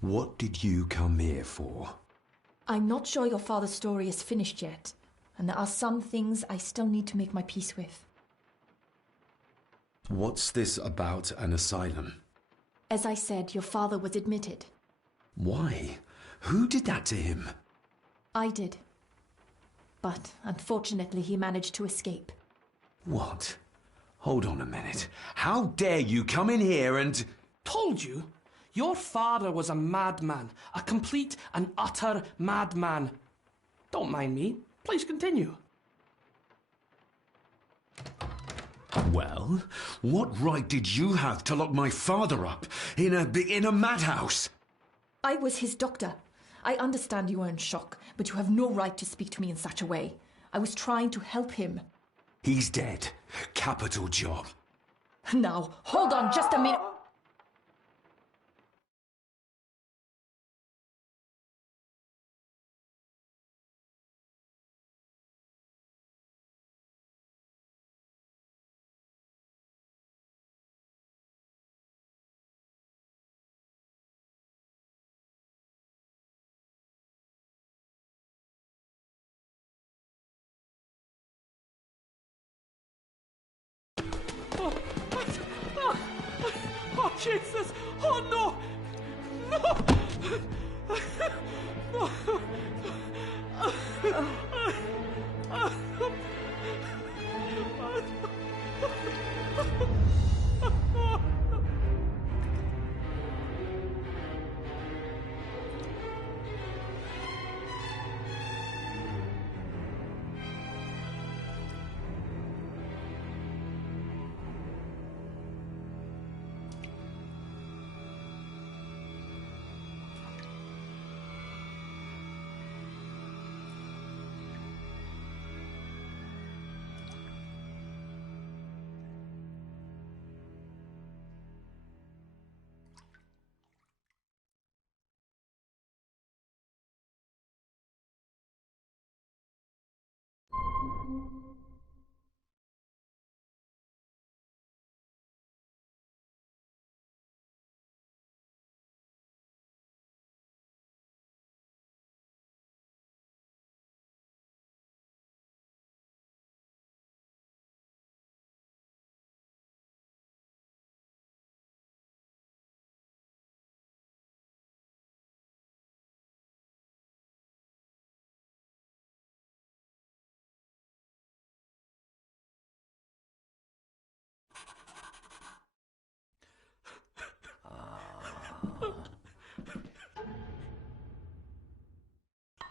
What did you come here for? I'm not sure your father's story is finished yet, and there are some things I still need to make my peace with. What's this about an asylum? As I said, your father was admitted. Why? Who did that to him? I did. But unfortunately, he managed to escape. What? Hold on a minute. How dare you come in here and... Told you? Your father was a madman. A complete and utter madman. Don't mind me. Please continue. Well, what right did you have to lock my father up in a madhouse? I was his doctor. I understand you are in shock, but you have no right to speak to me in such a way. I was trying to help him. He's dead. Capital job. Now, hold on just a minute. Oh, Jesus! Oh, no! No!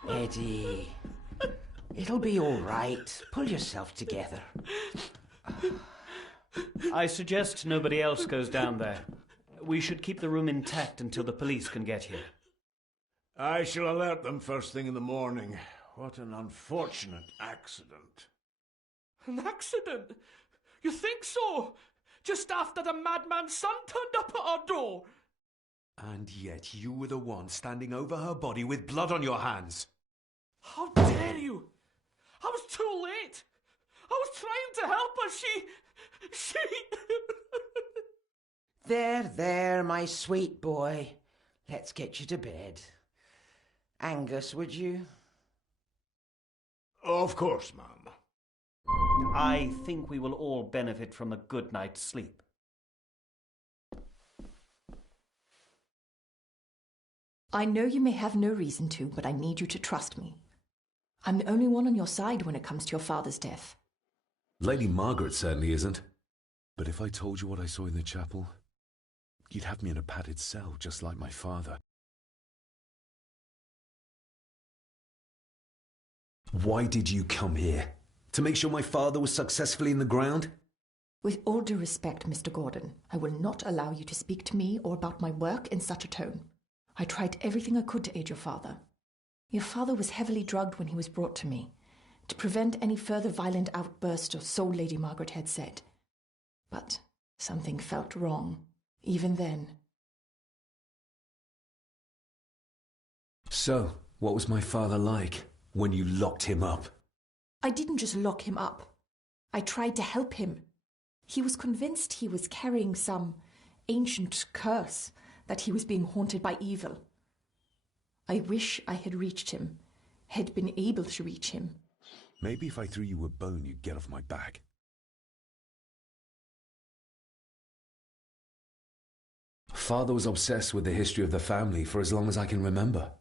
Eddie, it'll be all right. Pull yourself together. I suggest nobody else goes down there. We should keep the room intact until the police can get here. I shall alert them first thing in the morning. What an unfortunate accident. An accident? You think so? Just after the madman's son turned up at our door. And yet you were the one standing over her body with blood on your hands. How dare you? I was too late. I was trying to help her. She... There, my sweet boy. Let's get you to bed. Angus, would you? Of course, ma'am. I think we will all benefit from a good night's sleep. I know you may have no reason to, but I need you to trust me. I'm the only one on your side when it comes to your father's death. Lady Margaret certainly isn't. But if I told you what I saw in the chapel, you'd have me in a padded cell, just like my father. Why did you come here? To make sure my father was successfully in the ground? With all due respect, Mr. Gordon, I will not allow you to speak to me or about my work in such a tone. I tried everything I could to aid your father. Your father was heavily drugged when he was brought to me, to prevent any further violent outburst, or so Lady Margaret had said. But something felt wrong, even then. So, what was my father like when you locked him up? I didn't just lock him up. I tried to help him. He was convinced he was carrying some ancient curse, that he was being haunted by evil. I wish I had reached him, had been able to reach him. Maybe if I threw you a bone, you'd get off my back. Father was obsessed with the history of the family for as long as I can remember.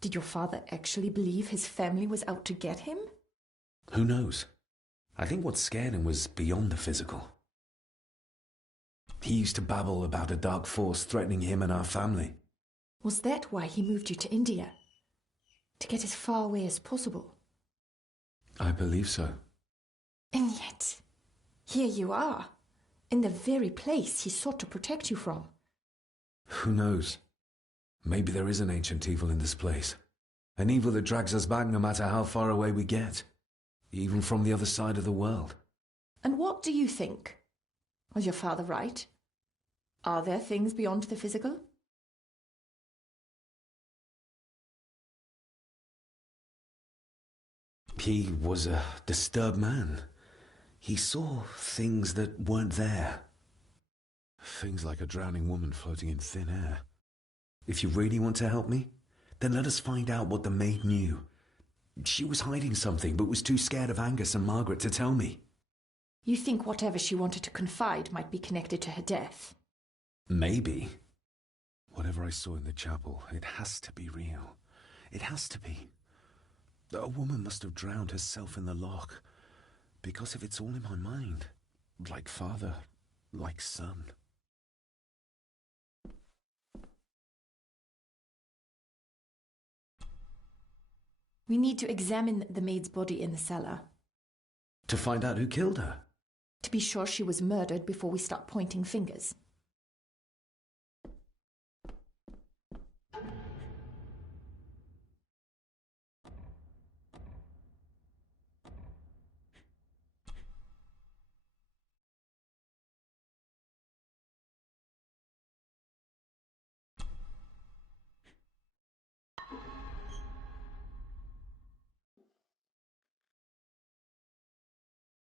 Did your father actually believe his family was out to get him? Who knows? I think what scared him was beyond the physical. He used to babble about a dark force threatening him and our family. Was that why he moved you to India? To get as far away as possible? I believe so. And yet, here you are, in the very place he sought to protect you from. Who knows? Maybe there is an ancient evil in this place. An evil that drags us back no matter how far away we get. Even from the other side of the world. And what do you think? Was your father right? Are there things beyond the physical? He was a disturbed man. He saw things that weren't there. Things like a drowning woman floating in thin air. If you really want to help me, then let us find out what the maid knew. She was hiding something, but was too scared of Angus and Margaret to tell me. You think whatever she wanted to confide might be connected to her death? Maybe. Whatever I saw in the chapel, it has to be real. It has to be. A woman must have drowned herself in the loch. Because if it's all in my mind, like father, like son. We need to examine the maid's body in the cellar. To find out who killed her? To be sure she was murdered before we start pointing fingers.